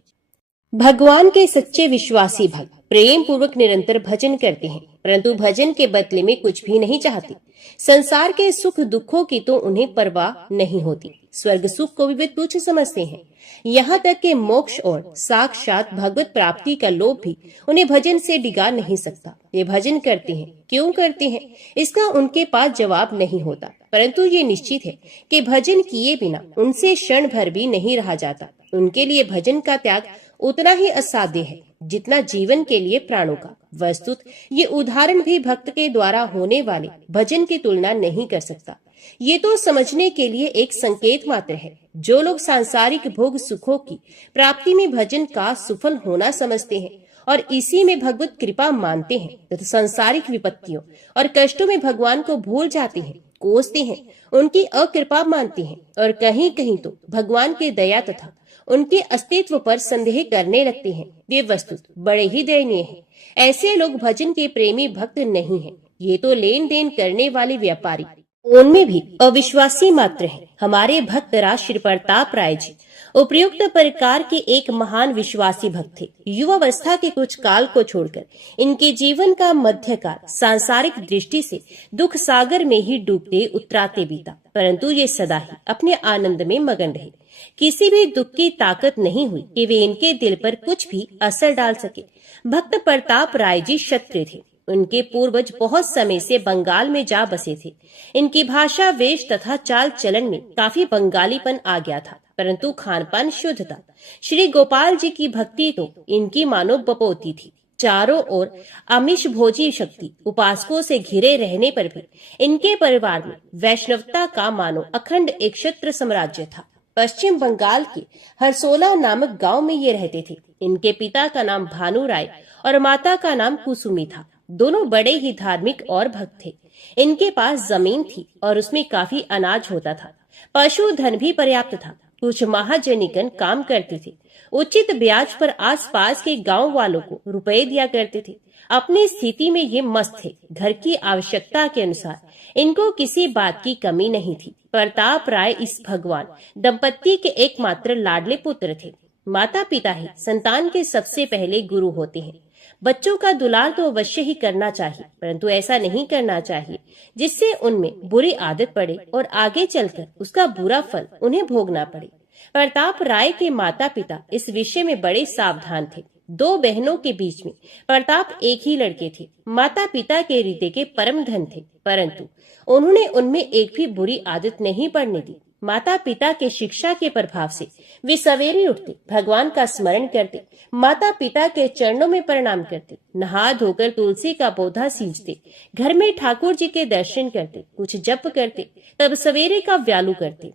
भगवान के सच्चे विश्वासी भक्त प्रेम पूर्वक निरंतर भजन करते हैं। परंतु भजन के बदले में कुछ भी नहीं चाहते। संसार के सुख दुखों की तो उन्हें परवाह नहीं होती, स्वर्ग सुख को भी वे तुच्छ समझते हैं। यहाँ तक कि मोक्ष और साक्षात भगवत प्राप्ति का लोभ भी उन्हें भजन से डिगा नहीं सकता। ये भजन करते हैं, क्यों करते हैं, इसका उनके पास जवाब नहीं होता, परंतु ये निश्चित है कि भजन किए बिना उनसे क्षण भर भी नहीं रहा जाता। उनके लिए भजन का त्याग उतना ही असाध्य है जितना जीवन के लिए प्राणों का। वस्तुत ये उदाहरण भी भक्त के द्वारा होने वाले भजन की तुलना नहीं कर सकता। ये तो समझने के लिए एक संकेत मात्र है। जो लोग सांसारिक भोग सुखों की प्राप्ति में भजन का सुफल होना समझते हैं और इसी में भगवत कृपा मानते हैं तथा सांसारिक विपत्तियों और कष्टों में भगवान को भूल जाते हैं, कोसते हैं, उनकी अकृपा मानते हैं और कहीं कहीं तो भगवान की दया तथा उनके अस्तित्व पर संदेह करने लगते हैं, वे वस्तुत बड़े ही दयनीय हैं। ऐसे लोग भजन के प्रेमी भक्त नहीं हैं। ये तो लेन देन करने वाले व्यापारी, उनमें भी अविश्वासी मात्र हैं। हमारे भक्त राज श्री प्रताप राय जी उपयुक्त प्रकार के एक महान विश्वासी भक्त थे। युवावस्था के कुछ काल को छोड़कर इनके जीवन का मध्यकाल सांसारिक दृष्टि से दुख सागर में ही डूबते उतराते बीता, परंतु ये सदा ही अपने आनंद में मगन रहे। किसी भी दुख की ताकत नहीं हुई कि वे इनके दिल पर कुछ भी असर डाल सके। भक्त प्रताप राय जी क्षत्रिय थे। उनके पूर्वज बहुत समय से बंगाल में जा बसे थे। इनकी भाषा, वेश तथा चाल चलन में काफी बंगालीपन आ गया था, परंतु खानपान शुद्ध था। श्री गोपाल जी की भक्ति तो इनकी मानो बपोती थी। चारों ओर आमिष भोजी शक्ति उपासकों से घिरे रहने पर भी इनके परिवार में वैष्णवता का मानो अखंड एक क्षत्र साम्राज्य था। पश्चिम बंगाल के हरसोला नामक गांव में ये रहते थे। इनके पिता का नाम भानु राय और माता का नाम कुसुमी था। दोनों बड़े ही धार्मिक और भक्त थे। इनके पास जमीन थी और उसमें काफी अनाज होता था। पशुधन भी पर्याप्त था। कुछ महाजनिकन काम करते थे। उचित ब्याज पर आसपास के गांव वालों को रुपए दिया करते थे। अपनी स्थिति में ये मस्त थे। घर की आवश्यकता के अनुसार इनको किसी बात की कमी नहीं थी। प्रताप राय इस भगवान दंपत्ति के एकमात्र लाडले पुत्र थे। माता पिता ही संतान के सबसे पहले गुरु होते हैं। बच्चों का दुलार तो अवश्य ही करना चाहिए, परंतु ऐसा नहीं करना चाहिए जिससे उनमें बुरी आदत पड़े और आगे चलकर उसका बुरा फल उन्हें भोगना पड़े। प्रताप राय के माता पिता इस विषय में बड़े सावधान थे। 2 बहनों के बीच में प्रताप एक ही लड़के थे। माता पिता के हृदय के परम धन थे, परंतु उन्होंने उनमें एक भी बुरी आदत नहीं पड़ने दी। माता पिता के शिक्षा के प्रभाव से वे सवेरे उठते, भगवान का स्मरण करते, माता पिता के चरणों में प्रणाम करते, नहा धोकर तुलसी का पौधा सींचते, घर में ठाकुर जी के दर्शन करते, कुछ जप करते, तब सवेरे का व्यालू करते,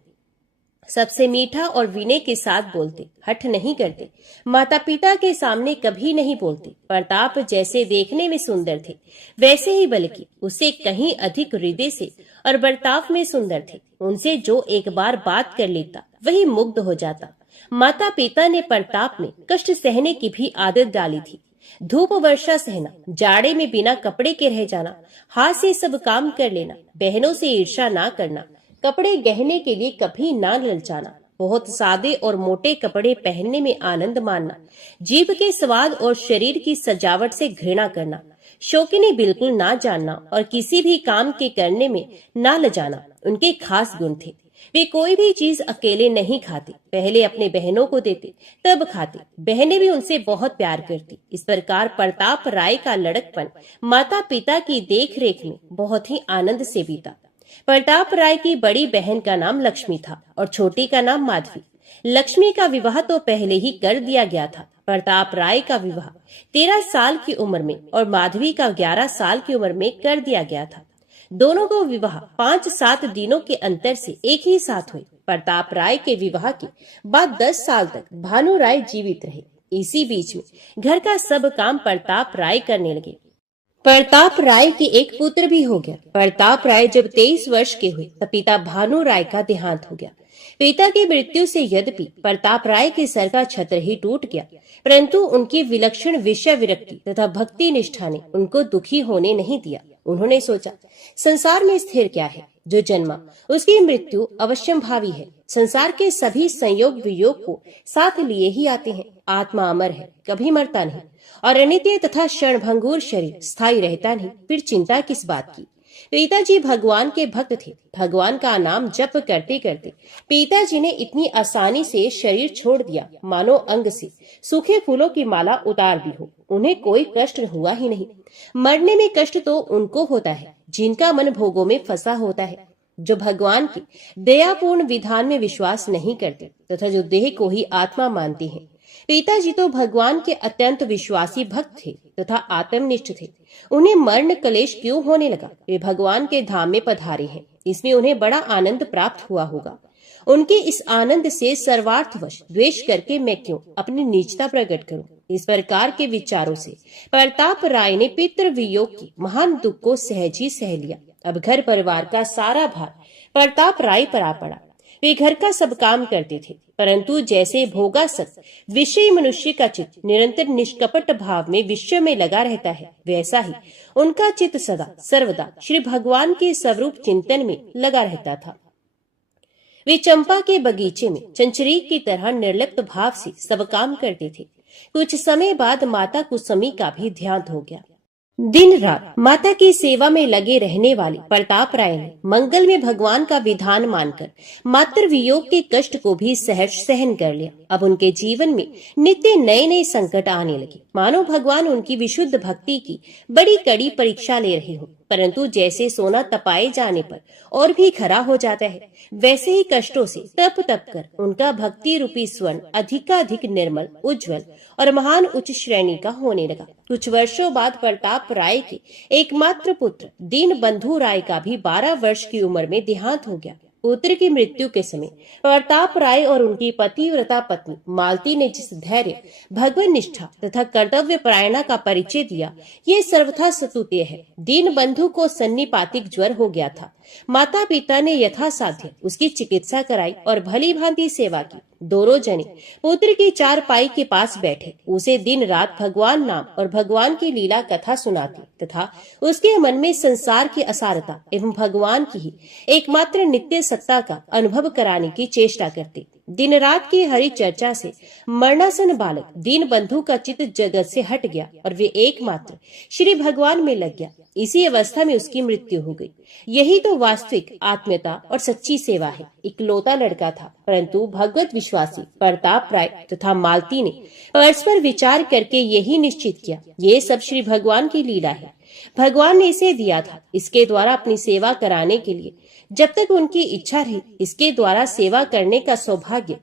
सबसे मीठा और विनय के साथ बोलते, हठ नहीं करते, माता पिता के सामने कभी नहीं बोलते। प्रताप जैसे देखने में सुंदर थे, वैसे ही बल्कि उससे कहीं अधिक हृदय से और बर्ताव में सुंदर थे। उनसे जो एक बार बात कर लेता वही मुग्ध हो जाता। माता पिता ने प्रताप में कष्ट सहने की भी आदत डाली थी। धूप वर्षा सहना, जाड़े में बिना कपड़े के रह जाना, हाथ से सब काम कर लेना, बहनों से ईर्ष्या ना करना, कपड़े गहने के लिए कभी ना ललचाना, बहुत सादे और मोटे कपड़े पहनने में आनंद मानना, जीभ के स्वाद और शरीर की सजावट से घृणा करना, शौकीनी बिल्कुल ना जानना और किसी भी काम के करने में ना लजाना उनके खास गुण थे। वे कोई भी चीज अकेले नहीं खाते, पहले अपने बहनों को देते तब खाते। बहनें भी उनसे बहुत प्यार करती। इस प्रकार प्रताप राय का लड़कपन माता पिता की देख रेख में बहुत ही आनंद से बीता। प्रताप राय की बड़ी बहन का नाम लक्ष्मी था और छोटी का नाम माधवी। लक्ष्मी का विवाह तो पहले ही कर दिया गया था। प्रताप राय का विवाह 13 साल की उम्र में और माधवी का 11 साल की उम्र में कर दिया गया था। दोनों को विवाह 5-7 दिनों के अंतर से एक ही साथ हुए। प्रताप राय के विवाह के बाद 10 साल तक भानु राय जीवित रहे। इसी बीच में घर का सब काम प्रताप राय करने लगे। प्रताप राय के एक पुत्र भी हो गया। प्रताप राय जब 23 वर्ष के हुए तब पिता भानु राय का देहांत हो गया। पिता की मृत्यु से यद्यपि प्रताप राय के सर का छत्र ही टूट गया, परंतु उनकी विलक्षण विषय विरक्ति तथा भक्ति निष्ठा ने उनको दुखी होने नहीं दिया। उन्होंने सोचा, संसार में स्थिर क्या है? जो जन्मा उसकी मृत्यु अवश्यंभावी है। संसार के सभी संयोग वियोग को साथ लिए ही आते हैं। आत्मा अमर है, कभी मरता नहीं, और अनित्य तथा क्षणभंगुर शरीर स्थायी रहता नहीं। फिर चिंता किस बात की? पिताजी भगवान के भक्त थे। भगवान का नाम जप करते करते पिताजी ने इतनी आसानी से शरीर छोड़ दिया मानो अंग से सूखे फूलों की माला उतार दी हो। उन्हें कोई कष्ट हुआ ही नहीं। मरने में कष्ट तो उनको होता है जिनका मन भोगों में फंसा होता है, जो भगवान के दयापूर्ण विधान में विश्वास नहीं करते तथा जो देह को ही आत्मा मानते हैं। पिताजी तो भगवान के अत्यंत विश्वासी भक्त थे तथा आत्मनिष्ठ थे। उन्हें मरण क्लेश क्यों होने लगा? वे भगवान के धाम में पधारे हैं, इसमें उन्हें बड़ा आनंद प्राप्त हुआ होगा। उनके इस आनंद से सर्वार्थवश द्वेष करके मैं क्यों अपनी नीचता प्रकट करूं? इस प्रकार के विचारों से प्रताप राय ने पितृ वियोग की महान दुख को सहज ही सह लिया। अब घर परिवार का सारा भार प्रताप राय पर आ पड़ा। वे घर का सब काम करते थे, परंतु जैसे भोगासक्त विषयी मनुष्य का चित्त निरंतर निष्कपट भाव में विषय में लगा रहता है, वैसा ही उनका चित्त सदा सर्वदा श्री भगवान के स्वरूप चिंतन में लगा रहता था। वे चंपा के बगीचे में चंचरीक की तरह निर्लिप्त भाव से सब काम करते थे। कुछ समय बाद माता कुसुमी का भी ध्यान हो गया। दिन रात माता की सेवा में लगे रहने वाले प्रताप राय ने मंगल में भगवान का विधान मानकर मातृ वियोग के कष्ट को भी सहर्ष सहन कर लिया। अब उनके जीवन में नित्य नए नए संकट आने लगे, मानो भगवान उनकी विशुद्ध भक्ति की बड़ी कड़ी परीक्षा ले रहे हो। परंतु जैसे सोना तपाए जाने पर और भी खरा हो जाता है, वैसे ही कष्टों से तप तप कर उनका भक्ति रूपी स्वर्ण अधिकाधिक निर्मल, उज्जवल और महान उच्च श्रेणी का होने लगा। कुछ वर्षों बाद प्रताप राय के एकमात्र पुत्र दीनबंधु राय का भी 12 वर्ष की उम्र में देहांत हो गया। पुत्र की मृत्यु के समय प्रताप राय और उनकी पतिव्रता पत्नी मालती ने जिस धैर्य, भगवत निष्ठा तथा कर्तव्य परायणा का परिचय दिया, ये सर्वथा स्तुत्य है। दीनबंधु को सन्निपातिक ज्वर हो गया था। माता पिता ने यथासाध्य उसकी चिकित्सा कराई और भली भांति सेवा की। दोनों जने पुत्र की चारपाई के पास बैठे उसे दिन रात भगवान नाम और भगवान की लीला कथा सुनाते तथा उसके मन में संसार की असारता एवं भगवान की ही एकमात्र नित्य सत्ता का अनुभव कराने की चेष्टा करते। दिन रात की हरि चर्चा से मरणासन बालक दीनबंधु का चित्त जगत से हट गया और वे एकमात्र श्री भगवान में लग गया। इसी अवस्था में उसकी मृत्यु हो गई। यही तो वास्तविक आत्मीयता और सच्ची सेवा है। इकलौता लड़का था, परंतु भगवत विश्वासी प्रताप राय तथा मालती ने परस्पर विचार करके यही निश्चित किया, ये सब श्री भगवान की लीला है। भगवान ने इसे दिया था, इसके द्वारा अपनी सेवा कराने के लिए जब तक उनकी इच्छा रही, इसके द्वारा सेवा करने का सौभाग्य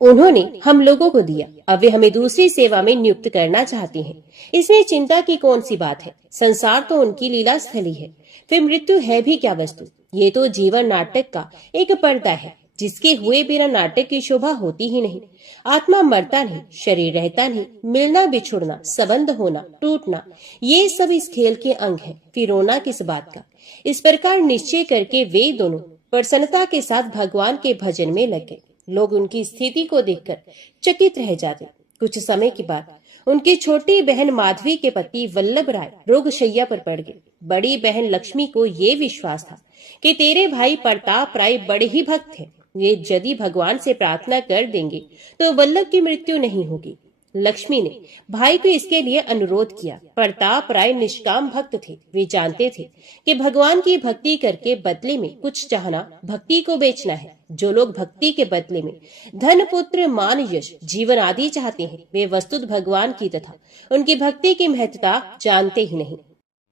उन्होंने हम लोगों को दिया। अब वे हमें दूसरी सेवा में नियुक्त करना चाहती हैं। इसमें चिंता की कौन सी बात है? संसार तो उनकी लीला स्थली है, फिर मृत्यु है भी क्या वस्तु? ये तो जीवन नाटक का एक पर्दा है, जिसके हुए बिना नाटक की शोभा होती ही नहीं। आत्मा मरता नहीं, शरीर रहता नहीं, मिलना बिछुड़ना, संबंध होना, टूटना, ये सब इस खेल के अंग है। फिर रोना किस बात का? इस प्रकार निश्चय करके वे दोनों प्रसन्नता के साथ भगवान के भजन में लग गए। लोग उनकी स्थिति को देखकर चकित रह जाते। कुछ समय के बाद उनकी छोटी बहन माधवी के पति वल्लभ राय रोगशैया पर पड़ गए। बड़ी बहन लक्ष्मी को ये विश्वास था कि तेरे भाई प्रताप राय बड़े ही भक्त हैं, वे यदि भगवान से प्रार्थना कर देंगे तो वल्लभ की मृत्यु नहीं होगी। लक्ष्मी ने भाई को इसके लिए अनुरोध किया। प्रताप राय निष्काम भक्त थे। वे जानते थे कि भगवान की भक्ति करके बदले में कुछ चाहना भक्ति को बेचना है। जो लोग भक्ति के बदले में धन, पुत्र, मान, यश, जीवन आदि चाहते हैं, वे वस्तुतः भगवान की तथा उनकी भक्ति की महत्ता जानते ही नहीं।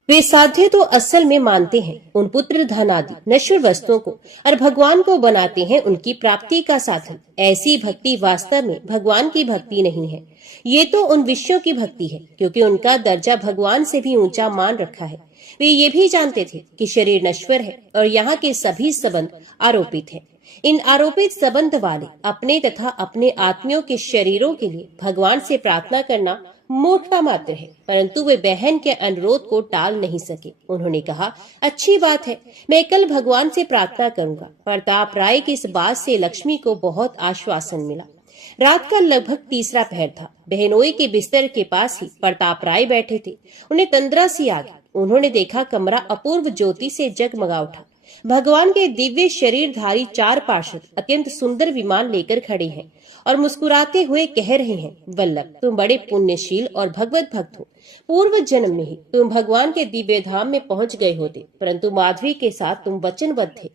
वे साध्य तो असल में मानते हैं उन पुत्र, धन आदि नश्वर वस्तुओं को और भगवान को बनाते हैं उनकी प्राप्ति का साधन। ऐसी भक्ति वास्तव में भगवान की भक्ति नहीं है, ये तो उन विषयों की भक्ति है, क्योंकि उनका दर्जा भगवान से भी ऊंचा मान रखा है। वे ये भी जानते थे कि शरीर नश्वर है और यहाँ के सभी संबंध आरोपित है। इन आरोपित संबंध वाले अपने तथा अपने आत्मियों के शरीरों के लिए भगवान से प्रार्थना करना मूर्खता मात्र है। परंतु वे बहन के अनुरोध को टाल नहीं सके। उन्होंने कहा, अच्छी बात है, मैं कल भगवान से प्रार्थना करूंगा। प्रताप राय की इस बात से लक्ष्मी को बहुत आश्वासन मिला। रात का लगभग तीसरा पहर था। बहनोई के बिस्तर के पास ही प्रताप राय बैठे थे। उन्हें तंद्रा सी आ गई। उन्होंने देखा कमरा अपूर्व ज्योति से जगमगा उठा। भगवान के दिव्य शरीरधारी 4 पार्षद अत्यंत सुंदर विमान लेकर खड़े हैं और मुस्कुराते हुए कह रहे हैं, वल्लभ तुम बड़े पुण्यशील और भगवत भक्त हो। पूर्व जन्म में ही तुम भगवान के दिव्य धाम में पहुंच गए होते, परंतु माधवी के साथ तुम वचनबद्ध थे।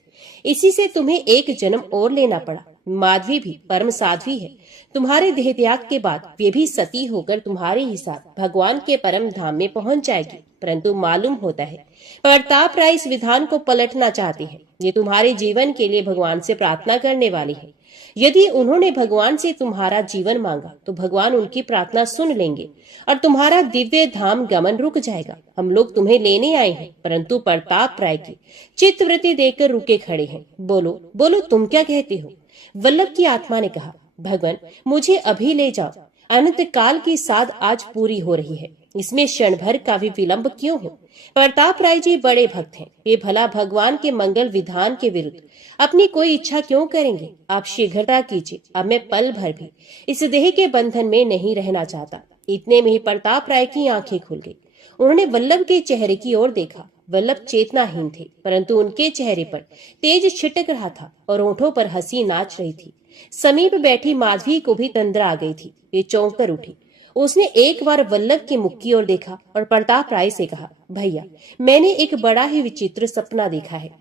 इसी से तुम्हें एक जन्म और लेना पड़ा। माधवी भी परम साध्वी है। तुम्हारे देह त्याग के बाद वे भी सती होकर तुम्हारे ही साथ भगवान के परम धाम में पहुंच जाएगी। परंतु मालूम होता है प्रताप राय इस विधान को पलटना चाहते हैं। ये तुम्हारे जीवन के लिए भगवान से प्रार्थना करने वाले हैं। यदि उन्होंने भगवान से तुम्हारा जीवन मांगा तो भगवान उनकी प्रार्थना सुन लेंगे और तुम्हारा दिव्य धाम गमन रुक जाएगा। हम लोग तुम्हें लेने आए हैं, परंतु प्रताप राय की चित्तवृत्ति देखकर रुके खड़े हैं। बोलो बोलो, तुम क्या कहते हो? वल्लभ की आत्मा ने कहा, भगवान मुझे अभी ले जाओ। अनंत काल की साध आज पूरी हो रही है, इसमें क्षण भर का भी विलंब क्यों हो? प्रताप राय जी बड़े भक्त हैं, वे भला भगवान के मंगल विधान के विरुद्ध अपनी कोई इच्छा क्यों करेंगे? आप शीघ्रता कीजिए, अब मैं पल भर भी इस देह के बंधन में नहीं रहना चाहता। इतने में ही प्रताप राय की आंखें खुल गई। उन्होंने वल्लभ के चेहरे की ओर देखा। वल्लभ चेतनाहीन थे, परंतु उनके चेहरे पर तेज छिटक रहा था और होठों पर हंसी नाच रही थी। समीप बैठी माधवी को भी तंद्रा आ गई थी। वे चौंक कर उठी। उसने एक बार वल्लभ के मुख की ओर देखा और प्रताप राय से कहा, भैया मैंने एक बड़ा ही विचित्र सपना देखा है।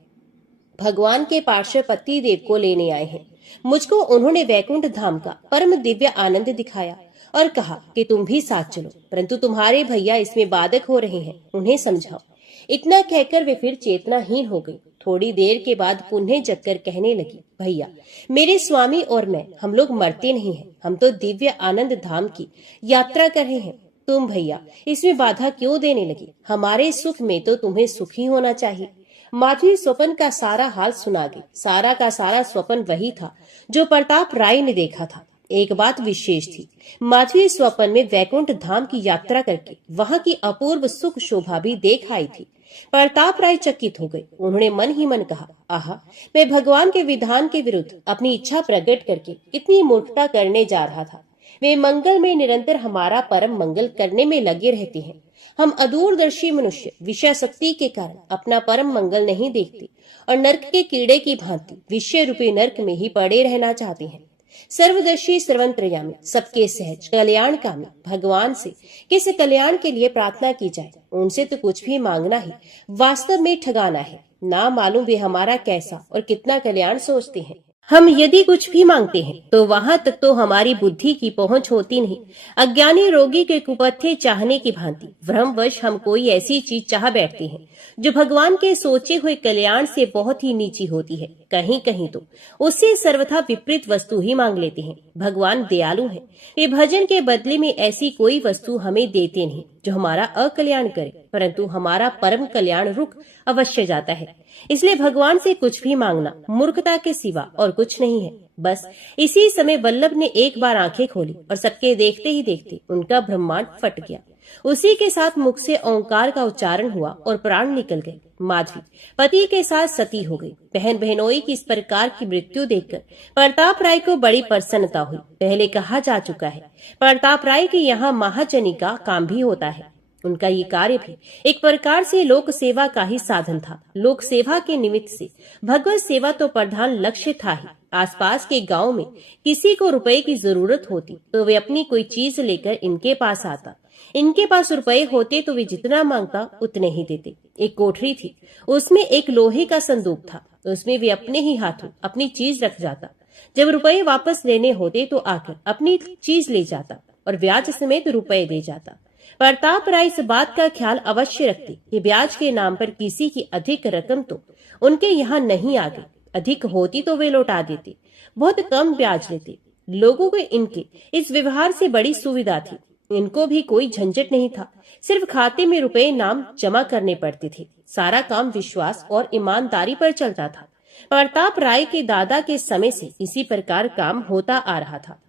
भगवान के पार्षद पति देव को लेने आए हैं। मुझको उन्होंने वैकुंठ धाम का परम दिव्य आनंद दिखाया और कहा कि तुम भी साथ चलो, परंतु तुम्हारे भैया इसमें बाधक हो रहे हैं, उन्हें समझाओ। इतना कहकर वे फिर चेतनाहीन हो गई। थोड़ी देर के बाद पुनः जगकर कहने लगी, भैया मेरे स्वामी और मैं, हम लोग मरते नहीं हैं, हम तो दिव्य आनंद धाम की यात्रा कर रहे हैं। तुम भैया इसमें बाधा क्यों देने लगी? हमारे सुख में तो तुम्हें सुखी होना चाहिए। माधवी स्वप्न का सारा हाल सुना गई। सारा का सारा स्वप्न वही था जो प्रताप राय ने देखा था। एक बात विशेष थी, माधवी स्वप्न में वैकुंठ धाम की यात्रा करके वहां की अपूर्व सुख शोभा भी देख आई थी। प्रताप राय चकित हो गए। उन्होंने मन ही मन कहा, आहा मैं भगवान के विधान के विरुद्ध अपनी इच्छा प्रकट करके कितनी मूर्खता करने जा रहा था। वे मंगल में निरंतर हमारा परम मंगल करने में लगे रहते हैं। हम अदूरदर्शी मनुष्य विषय शक्ति के कारण अपना परम मंगल नहीं देखते और नरक के कीड़े की भांति विषय रूपी नरक में ही पड़े रहना चाहते हैं। सर्वदर्शी सर्वंतर्यामी सबके सहज कल्याण कामी भगवान से किस कल्याण के लिए प्रार्थना की जाए, उनसे तो कुछ भी मांगना ही वास्तव में ठगाना है। ना मालूम वे हमारा कैसा और कितना कल्याण सोचते हैं। हम यदि कुछ भी मांगते हैं तो वहां तक तो हमारी बुद्धि की पहुंच होती नहीं। अज्ञानी रोगी के कुपथे चाहने की भांति भ्रमवश हम कोई ऐसी चीज चाह बैठते हैं जो भगवान के सोचे हुए कल्याण से बहुत ही नीची होती है। कहीं कहीं तो उससे सर्वथा विपरीत वस्तु ही मांग लेते हैं। भगवान दयालु है, वे भजन के बदले में ऐसी कोई वस्तु हमें देते नहीं जो हमारा अकल्याण करे, परंतु हमारा परम कल्याण रुक अवश्य जाता है। इसलिए भगवान से कुछ भी मांगना मूर्खता के सिवा और कुछ नहीं है। बस इसी समय वल्लभ ने एक बार आंखें खोली और सबके देखते ही देखते उनका ब्रह्मांड फट गया। उसी के साथ मुख से ओंकार का उच्चारण हुआ और प्राण निकल गए। माधवी पति के साथ सती हो गई। बहन बहनोई की इस प्रकार की मृत्यु देखकर प्रताप राय को बड़ी प्रसन्नता हुई। पहले कहा जा चुका है प्रताप राय के यहाँ महाजनी का काम भी होता है। उनका ये कार्य भी एक प्रकार से लोक सेवा का ही साधन था। लोक सेवा के निमित्त से भगवत सेवा तो प्रधान लक्ष्य था ही। आसपास के गांव में किसी को रुपए की जरूरत होती तो वे अपनी कोई चीज लेकर इनके पास आता। इनके पास रुपए होते तो वे जितना मांगता उतने ही देते। एक कोठरी थी, उसमें एक लोहे का संदूक था। उसमें वे अपने ही हाथों अपनी चीज रख जाता। जब रुपए वापस लेने होते तो आकर अपनी चीज ले जाता और ब्याज समेत रुपए दे जाता। प्रताप राय इस बात का ख्याल अवश्य रखते कि ब्याज के नाम पर किसी की अधिक रकम तो उनके यहाँ नहीं आ गई। अधिक होती तो वे लौटा देते, बहुत कम ब्याज लेते। लोगों को इनके इस व्यवहार से बड़ी सुविधा थी। इनको भी कोई झंझट नहीं था, सिर्फ खाते में रुपए नाम जमा करने पड़ते थे। सारा काम विश्वास और ईमानदारी पर चलता था। प्रताप राय के दादा के समय से इसी प्रकार काम होता आ रहा था।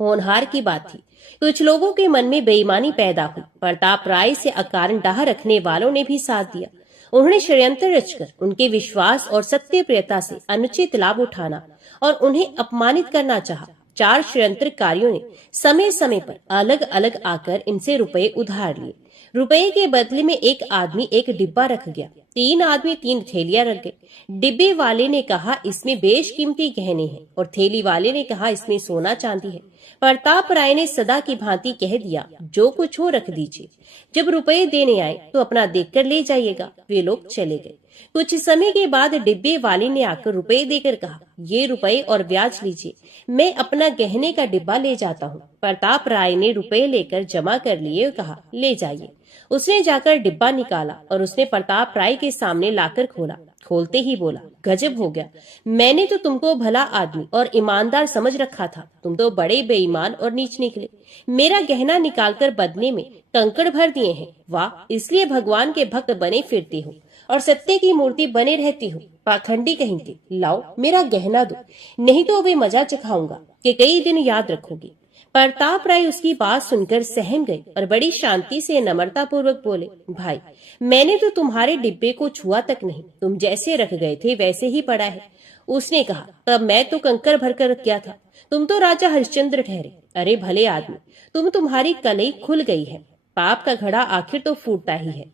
होनहार की बात थी, कुछ लोगों के मन में बेईमानी पैदा हुई। प्रताप राय से अकारण डाह रखने वालों ने भी साथ दिया। उन्होंने षड्यंत्र रचकर उनके विश्वास और सत्यप्रियता से अनुचित लाभ उठाना और उन्हें अपमानित करना चाहा। 4 षड्यंत्रकारियों ने समय समय पर अलग अलग आकर इनसे रुपए उधार लिए। रुपए के बदले में एक आदमी एक डिब्बा रख गया। 3 आदमी 3 थैलियां रख गए। डिब्बे वाले ने कहा इसमें बेशकीमती गहने हैं और थैली वाले ने कहा इसमें सोना चांदी है। प्रताप राय ने सदा की भांति कह दिया, जो कुछ हो रख दीजिए, जब रुपए देने आए तो अपना देखकर ले जाइएगा। वे लोग चले गए। कुछ समय के बाद डिब्बे वाले ने आकर रुपए देकर कहा, ये रुपए और ब्याज लीजिए, मैं अपना गहने का डिब्बा ले जाता हूँ। प्रताप राय ने रुपए लेकर जमा कर लिए और कहा, ले जाइए। उसने जाकर डिब्बा निकाला और उसने प्रताप राय के सामने लाकर खोला। खोलते ही बोला, गजब हो गया, मैंने तो तुमको भला आदमी और ईमानदार समझ रखा था, तुम तो बड़े बेईमान और नीच निकले। मेरा गहना निकालकर बदले में कंकड़ भर दिए हैं। वाह, इसलिए भगवान के भक्त बने फिरते हो और सत्य की मूर्ति बने रहती हो। पाखंडी कहीं के, लाओ मेरा गहना दो, नहीं तो वे मजा चखाऊंगा कि कई दिन याद रखोगी। प्रताप राय उसकी बात सुनकर सहम गए और बड़ी शांति से नम्रता पूर्वक बोले, भाई मैंने तो तुम्हारे डिब्बे को छुआ तक नहीं, तुम जैसे रख गए थे वैसे ही पड़ा है। उसने कहा, तब मैं तो कंकर भरकर रख गया था, तुम तो राजा हरिश्चंद्र ठहरे। अरे भले आदमी, तुम्हारी कलई खुल गई है, पाप का घड़ा आखिर तो फूटता ही है।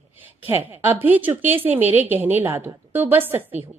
खैर, अभी चुपके से मेरे गहने ला दो तो बच सकती हो।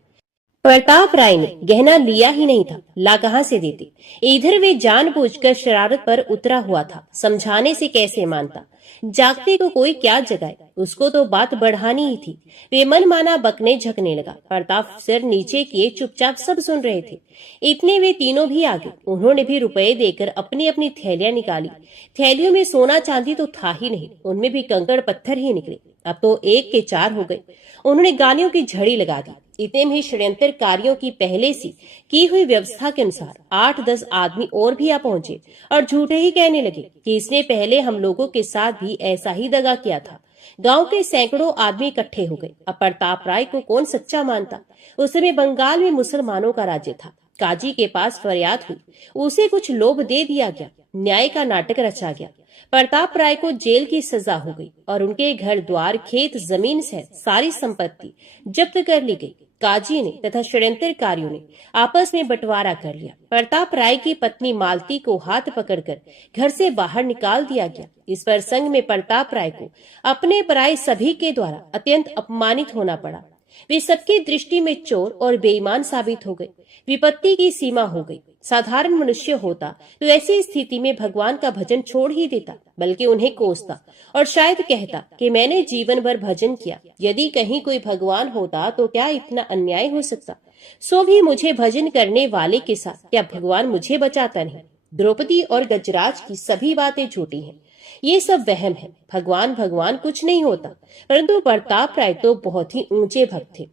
प्रताप राय ने गहना लिया ही नहीं था, ला कहां से देते। इधर वे जानबूझकर शरारत पर उतरा हुआ था, समझाने से कैसे मानता। जागते को कोई क्या जगाए, उसको तो बात बढ़ानी ही थी। वे मन माना बकने झकने लगा। प्रताप सिर नीचे किए चुपचाप सब सुन रहे थे। इतने वे तीनों भी आ गए। उन्होंने भी रुपए देकर अपनी अपनी थैलियां निकाली। थैलियों में सोना चांदी तो था ही नहीं, उनमें भी कंकड़ पत्थर ही निकले। अब तो 1 के 4 हो गए। उन्होंने गालियों की झड़ी लगा दी। इतने में षड्यंत्रकारियों की पहले से की हुई व्यवस्था के अनुसार 8-10 आदमी और भी आ पहुंचे और झूठे ही कहने लगे कि इसने पहले हम लोगों के साथ भी ऐसा ही दगा किया था। गांव के सैकड़ों आदमी इकट्ठे हो गए। अब प्रताप राय को कौन सच्चा मानता। उस समय बंगाल में मुसलमानों का राज्य था। काजी के पास फरियाद हुई, उसे कुछ लोभ दे दिया गया, न्याय का नाटक रचा गया। प्रताप राय को जेल की सजा हो गई और उनके घर द्वार, खेत, जमीन से सारी संपत्ति जब्त कर ली गई। काजी ने तथा षड्यंत्रकारियों ने आपस में बंटवारा कर लिया। प्रताप राय की पत्नी मालती को हाथ पकड़कर घर से बाहर निकाल दिया गया। इस प्रसंग में प्रताप राय को अपने पराये सभी के द्वारा अत्यंत अपमानित होना पड़ा। वे सबकी दृष्टि में चोर और बेईमान साबित हो गए। विपत्ति की सीमा हो गई। साधारण मनुष्य होता तो ऐसी स्थिति में भगवान का भजन छोड़ ही देता, बल्कि उन्हें कोसता और शायद कहता कि मैंने जीवन भर भजन किया, यदि कहीं कोई भगवान होता तो क्या इतना अन्याय हो सकता। सो भी मुझे भजन करने वाले के साथ क्या भगवान मुझे बचाता नहीं। द्रौपदी और गजराज की सभी बातें झूठी हैं। ये सब वहम है। भगवान कुछ नहीं होता। परंतु प्रताप राय तो बहुत ही ऊंचे भक्त थे।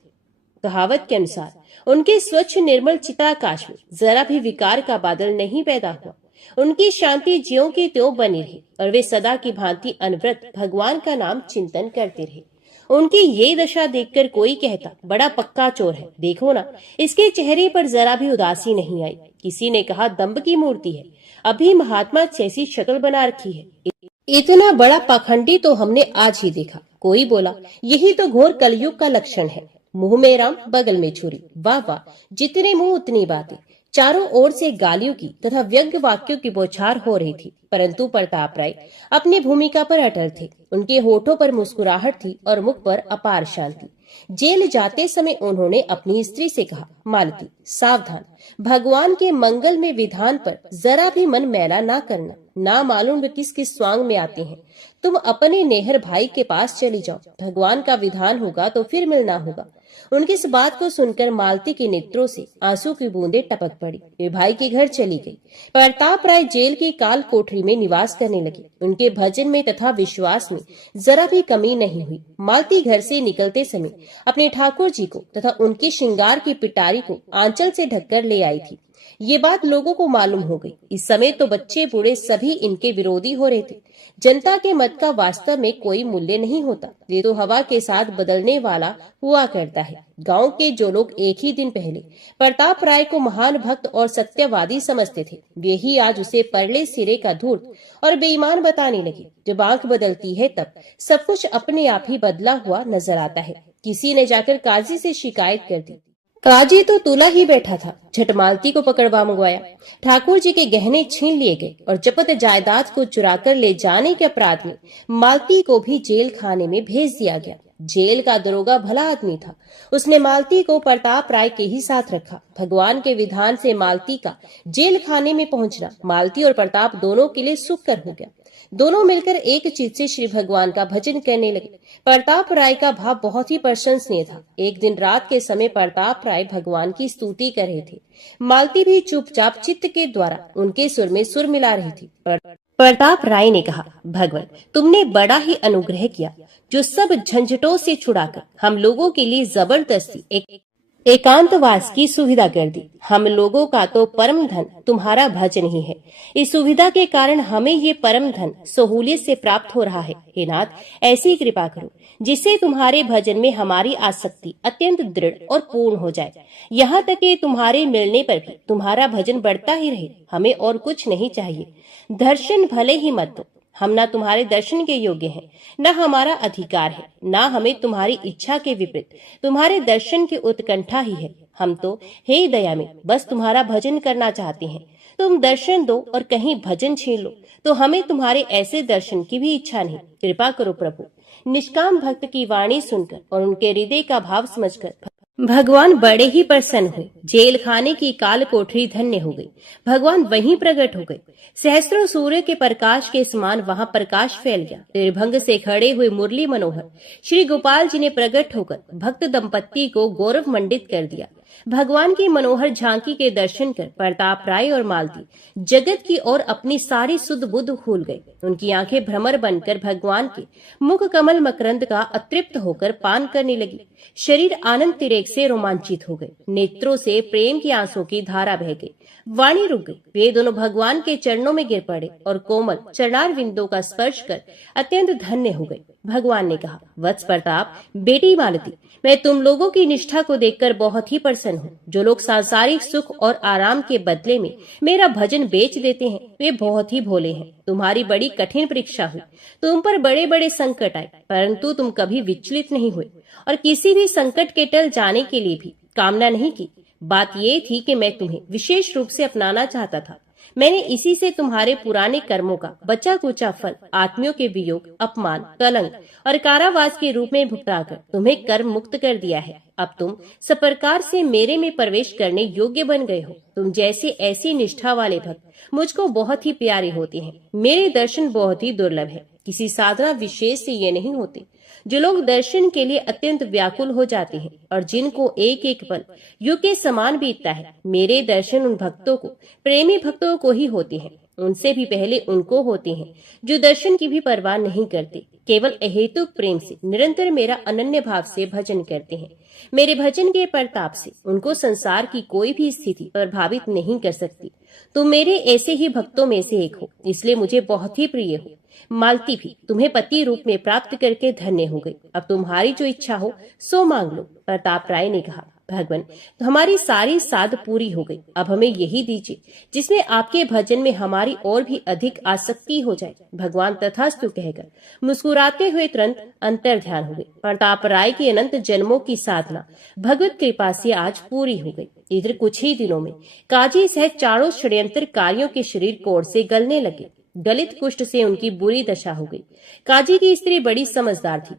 कहावत के अनुसार उनके स्वच्छ निर्मल चिताकाश में जरा भी विकार का बादल नहीं पैदा हुआ। उनकी शांति ज्यों की त्यों बनी रही और वे सदा की भांति अनवरत भगवान का नाम चिंतन करते रहे। उनकी ये दशा देखकर कोई कहता, बड़ा पक्का चोर है, देखो ना, इसके चेहरे पर जरा भी उदासी नहीं आई। किसी ने कहा, दंभ की मूर्ति है, अभी महात्मा जैसी शक्ल बना रखी है। इतना बड़ा पाखंडी तो हमने आज ही देखा। कोई बोला, यही तो घोर कलयुग का लक्षण है। मुंह में राम, बगल में छुरी। वाह वाह, जितने मुंह उतनी बातें। चारों ओर से गालियों की तथा व्यंग्य वाक्यों की बौछार हो रही थी, परंतु प्रताप राय अपनी भूमिका पर अटल थे। उनके होठों पर मुस्कुराहट थी और मुख पर अपार शांति। जेल जाते समय उन्होंने अपनी स्त्री से कहा, मालती सावधान, भगवान के मंगल में विधान पर जरा भी मन मैला ना करना। ना मालूम वे किस किस स्वांग में आते हैं। तुम अपने नेहर भाई के पास चली जाओ, भगवान का विधान होगा तो फिर मिलना होगा। उनकी इस बात को सुनकर मालती के नेत्रों से आंसू की बूंदें टपक पड़ी। वे भाई के घर चली गई। प्रताप राय जेल की काल कोठरी में निवास करने लगे। उनके भजन में तथा विश्वास में जरा भी कमी नहीं हुई। मालती घर से निकलते समय अपने ठाकुर जी को तथा उनके श्रृंगार की पिटारी को आंचल से ढककर ले आई थी। ये बात लोगों को मालूम हो गई। इस समय तो बच्चे बूढ़े सभी इनके विरोधी हो रहे थे। जनता के मत का वास्तव में कोई मूल्य नहीं होता, ये तो हवा के साथ बदलने वाला हुआ करता है। गांव के जो लोग एक ही दिन पहले प्रताप राय को महान भक्त और सत्यवादी समझते थे, वे ही आज उसे परले सिरे का धूर्त और बेईमान बताने लगे। जब आंख बदलती है तब सब कुछ अपने आप ही बदला हुआ नजर आता है। किसी ने जाकर काजी से शिकायत कर दी। काजी तो तुला ही बैठा था, झट मालती को पकड़वा मंगवाया। ठाकुर जी के गहने छीन लिए गए और जपत जायदाद को चुराकर ले जाने के अपराध में मालती को भी जेल खाने में भेज दिया गया। जेल का दरोगा भला आदमी था, उसने मालती को प्रताप राय के ही साथ रखा। भगवान के विधान से मालती का जेल खाने में पहुंचना मालती और प्रताप दोनों के लिए सुखकर हो गया। दोनों मिलकर एक चित्त से श्री भगवान का भजन करने लगे। प्रताप राय का भाव बहुत ही प्रशंसनीय था। एक दिन रात के समय प्रताप राय भगवान की स्तुति कर रहे थे। मालती भी चुपचाप चित्त के द्वारा उनके सुर में सुर मिला रही थी। प्रताप राय ने कहा, भगवान तुमने बड़ा ही अनुग्रह किया, जो सब झंझटों से छुड़ाकर हम लोगों के लिए जबरदस्ती एक एकांतवास की सुविधा कर दी। हम लोगों का तो परम धन तुम्हारा भजन ही है। इस सुविधा के कारण हमें ये परम धन सहूलियत से प्राप्त हो रहा है। हे नाथ, ऐसी कृपा करो जिससे तुम्हारे भजन में हमारी आसक्ति अत्यंत दृढ़ और पूर्ण हो जाए, यहाँ तक कि तुम्हारे मिलने पर भी तुम्हारा भजन बढ़ता ही रहे। हमें और कुछ नहीं चाहिए। दर्शन भले ही मत दो, हम ना तुम्हारे दर्शन के योग्य हैं, न हमारा अधिकार है, न हमें तुम्हारी इच्छा के विपरीत तुम्हारे दर्शन की उत्कंठा ही है। हम तो हे दया में बस तुम्हारा भजन करना चाहते हैं। तुम दर्शन दो और कहीं भजन छीन लो तो हमें तुम्हारे ऐसे दर्शन की भी इच्छा नहीं। कृपा करो प्रभु। निष्काम भक्त की वाणी सुनकर और उनके हृदय का भाव समझकर भगवान बड़े ही प्रसन्न हुए। जेल खाने की काल कोठरी धन्य हो गई। भगवान वहीं प्रकट हो गए। सहस्त्रों सूर्य के प्रकाश के समान वहां प्रकाश फैल गया। निर्भंग से खड़े हुए मुरली मनोहर श्री गोपाल जी ने प्रकट होकर भक्त दंपत्ति को गौरव मंडित कर दिया। भगवान की मनोहर झांकी के दर्शन कर प्रताप राय और मालती जगत की ओर अपनी सारी सुध बुध भूल गए। उनकी आंखें भ्रमर बनकर भगवान के मुख कमल मकरंद का अतृप्त होकर पान करने लगी। शरीर आनंद तिरेक से रोमांचित हो गए। नेत्रों से प्रेम की आंसू की धारा बह गई। वाणी रुक गई। वे दोनों भगवान के चरणों में गिर पड़े और कोमल चरणार विंदों का स्पर्श कर अत्यंत धन्य हो गए। भगवान ने कहा, वत्स प्रताप, बेटी मालती, मैं तुम लोगों की निष्ठा को देखकर बहुत ही प्रसन्न हूँ। जो लोग सांसारिक सुख और आराम के बदले में मेरा भजन बेच देते हैं वे बहुत ही भोले हैं। तुम्हारी बड़ी कठिन परीक्षा हुई, तुम पर बड़े बड़े संकट आए, परंतु तुम कभी विचलित नहीं हुए और किसी भी संकट के टल जाने के लिए भी कामना नहीं की। बात ये थी कि मैं तुम्हें विशेष रूप से अपनाना चाहता था। मैंने इसी से तुम्हारे पुराने कर्मों का बचा कुचा फल आत्मियों के वियोग, अपमान, कलंक और कारावास के रूप में भुगताकर तुम्हें कर्म मुक्त कर दिया है। अब तुम सब प्रकार से मेरे में प्रवेश करने योग्य बन गए हो। तुम जैसे ऐसी निष्ठा वाले भक्त मुझको बहुत ही प्यारे होते हैं। मेरे दर्शन बहुत ही दुर्लभ है। किसी साधना विशेष से ये नहीं होते। जो लोग दर्शन के लिए अत्यंत व्याकुल हो जाते हैं और जिनको एक एक पल युग के समान बीतता है, मेरे दर्शन उन भक्तों को, प्रेमी भक्तों को ही होते हैं। उनसे भी पहले उनको होते हैं जो दर्शन की भी परवाह नहीं करते, केवल अहेतुक प्रेम से निरंतर मेरा अनन्य भाव से भजन करते हैं। मेरे भजन के प्रताप से उनको संसार की कोई भी स्थिति प्रभावित नहीं कर सकती। तुम मेरे ऐसे ही भक्तों में से एक हो, इसलिए मुझे बहुत ही प्रिय हो। मालती भी तुम्हें पति रूप में प्राप्त करके धन्य हो गई। अब तुम्हारी जो इच्छा हो सो मांग लो। प्रताप राय ने कहा, भगवान हमारी सारी साध पूरी हो गई। अब हमें यही दीजिए जिसमें आपके भजन में हमारी और भी अधिक आसक्ति हो जाए। भगवान तथास्तु कहकर मुस्कुराते हुए तुरंत अंतर ध्यान हो गए। प्रताप राय की अनंत जन्मों की साधना भगवत कृपा से आज पूरी हो गई। इधर कुछ ही दिनों में काजी सहित चारों षड्यंत्रकारियों के शरीर कोढ़ से गलने लगे। गलित कुष्ठ से उनकी बुरी दशा हो गई। काजी की स्त्री बड़ी समझदार थी।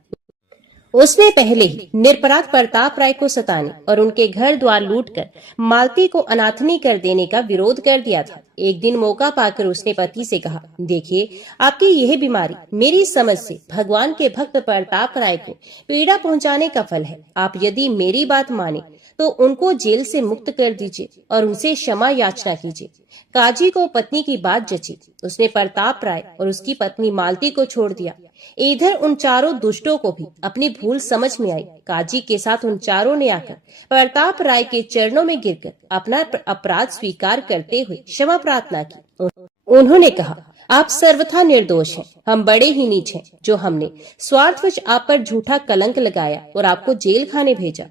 उसने पहले ही निरपराध प्रताप राय को सताने और उनके घर द्वार लूटकर मालती को अनाथनी कर देने का विरोध कर दिया था। एक दिन मौका पाकर उसने पति से कहा, देखिए आपकी यह बीमारी मेरी समझ से भगवान के भक्त प्रताप राय को पीड़ा पहुंचाने का फल है। आप यदि मेरी बात माने तो उनको जेल से मुक्त कर दीजिए और उनसे क्षमा याचना कीजिए। काजी को पत्नी की बात जची। उसने प्रताप राय और उसकी पत्नी मालती को छोड़ दिया। इधर उन चारों दुष्टों को भी अपनी भूल समझ में आई। काजी के साथ उन चारों ने आकर प्रताप राय के चरणों में गिरकर अपना अपराध स्वीकार करते हुए क्षमा प्रार्थना की। उन्होंने कहा, आप सर्वथा निर्दोष हैं। हम बड़े ही नीच हैं जो हमने स्वार्थवश आप पर झूठा कलंक लगाया और आपको जेल खाने भेजा।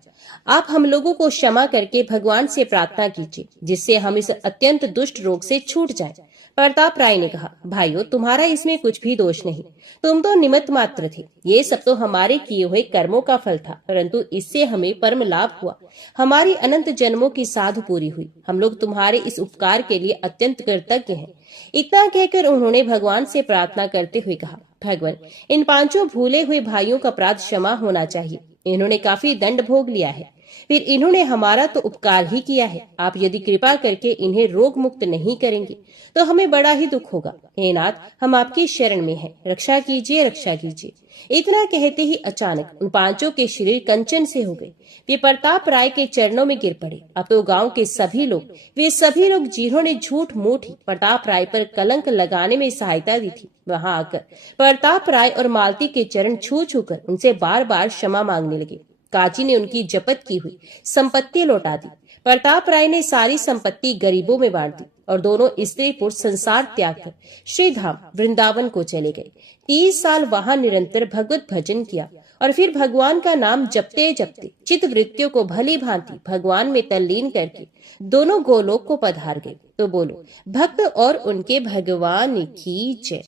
आप हम लोगों को क्षमा करके भगवान से प्रार्थना कीजिए जिससे हम इस अत्यंत दुष्ट रोग से छूट जाएं। प्रताप राय ने कहा, भाइयों, तुम्हारा इसमें कुछ भी दोष नहीं। तुम तो निमित्त मात्र थे। ये सब तो हमारे किए हुए कर्मों का फल था, परंतु इससे हमें परम लाभ हुआ। हमारी अनंत जन्मों की साध पूरी हुई। हम लोग तुम्हारे इस उपकार के लिए अत्यंत कृतज्ञ हैं। इतना कहकर उन्होंने भगवान से प्रार्थना करते हुए कहा, भगवान, इन पांचों भूले हुए भाइयों का अपराध क्षमा होना चाहिए। इन्होंने काफी दंड भोग लिया है, फिर इन्होंने हमारा तो उपकार ही किया है। आप यदि कृपा करके इन्हें रोग मुक्त नहीं करेंगे तो हमें बड़ा ही दुख होगा। हे नाथ, हम आपकी शरण में हैं, रक्षा कीजिए, रक्षा कीजिए। इतना कहते ही अचानक उन पांचों के शरीर कंचन से हो गए। वे प्रताप राय के चरणों में गिर पड़े। अब तो गांव के सभी लोग, वे सभी लोग जिन्होंने झूठ मूठ ही प्रताप राय पर कलंक लगाने में सहायता दी थी, वहां आकर प्रताप राय और मालती के चरण छू छू कर उनसे बार बार क्षमा मांगने लगे। काजी ने उनकी जपत की हुई संपत्ति लौटा दी। प्रताप राय ने सारी संपत्ति गरीबों में बांट दी और दोनों स्त्री पुरुष संसार त्याग कर श्री धाम वृंदावन को चले गए। 30 साल वहां निरंतर भगवत भजन किया और फिर भगवान का नाम जपते जपते चित्त वृत्तियों को भली भांति भगवान में तल्लीन करके दोनों गोलोक को पधार गए। तो बोलो, भक्त और उनके भगवान की जय।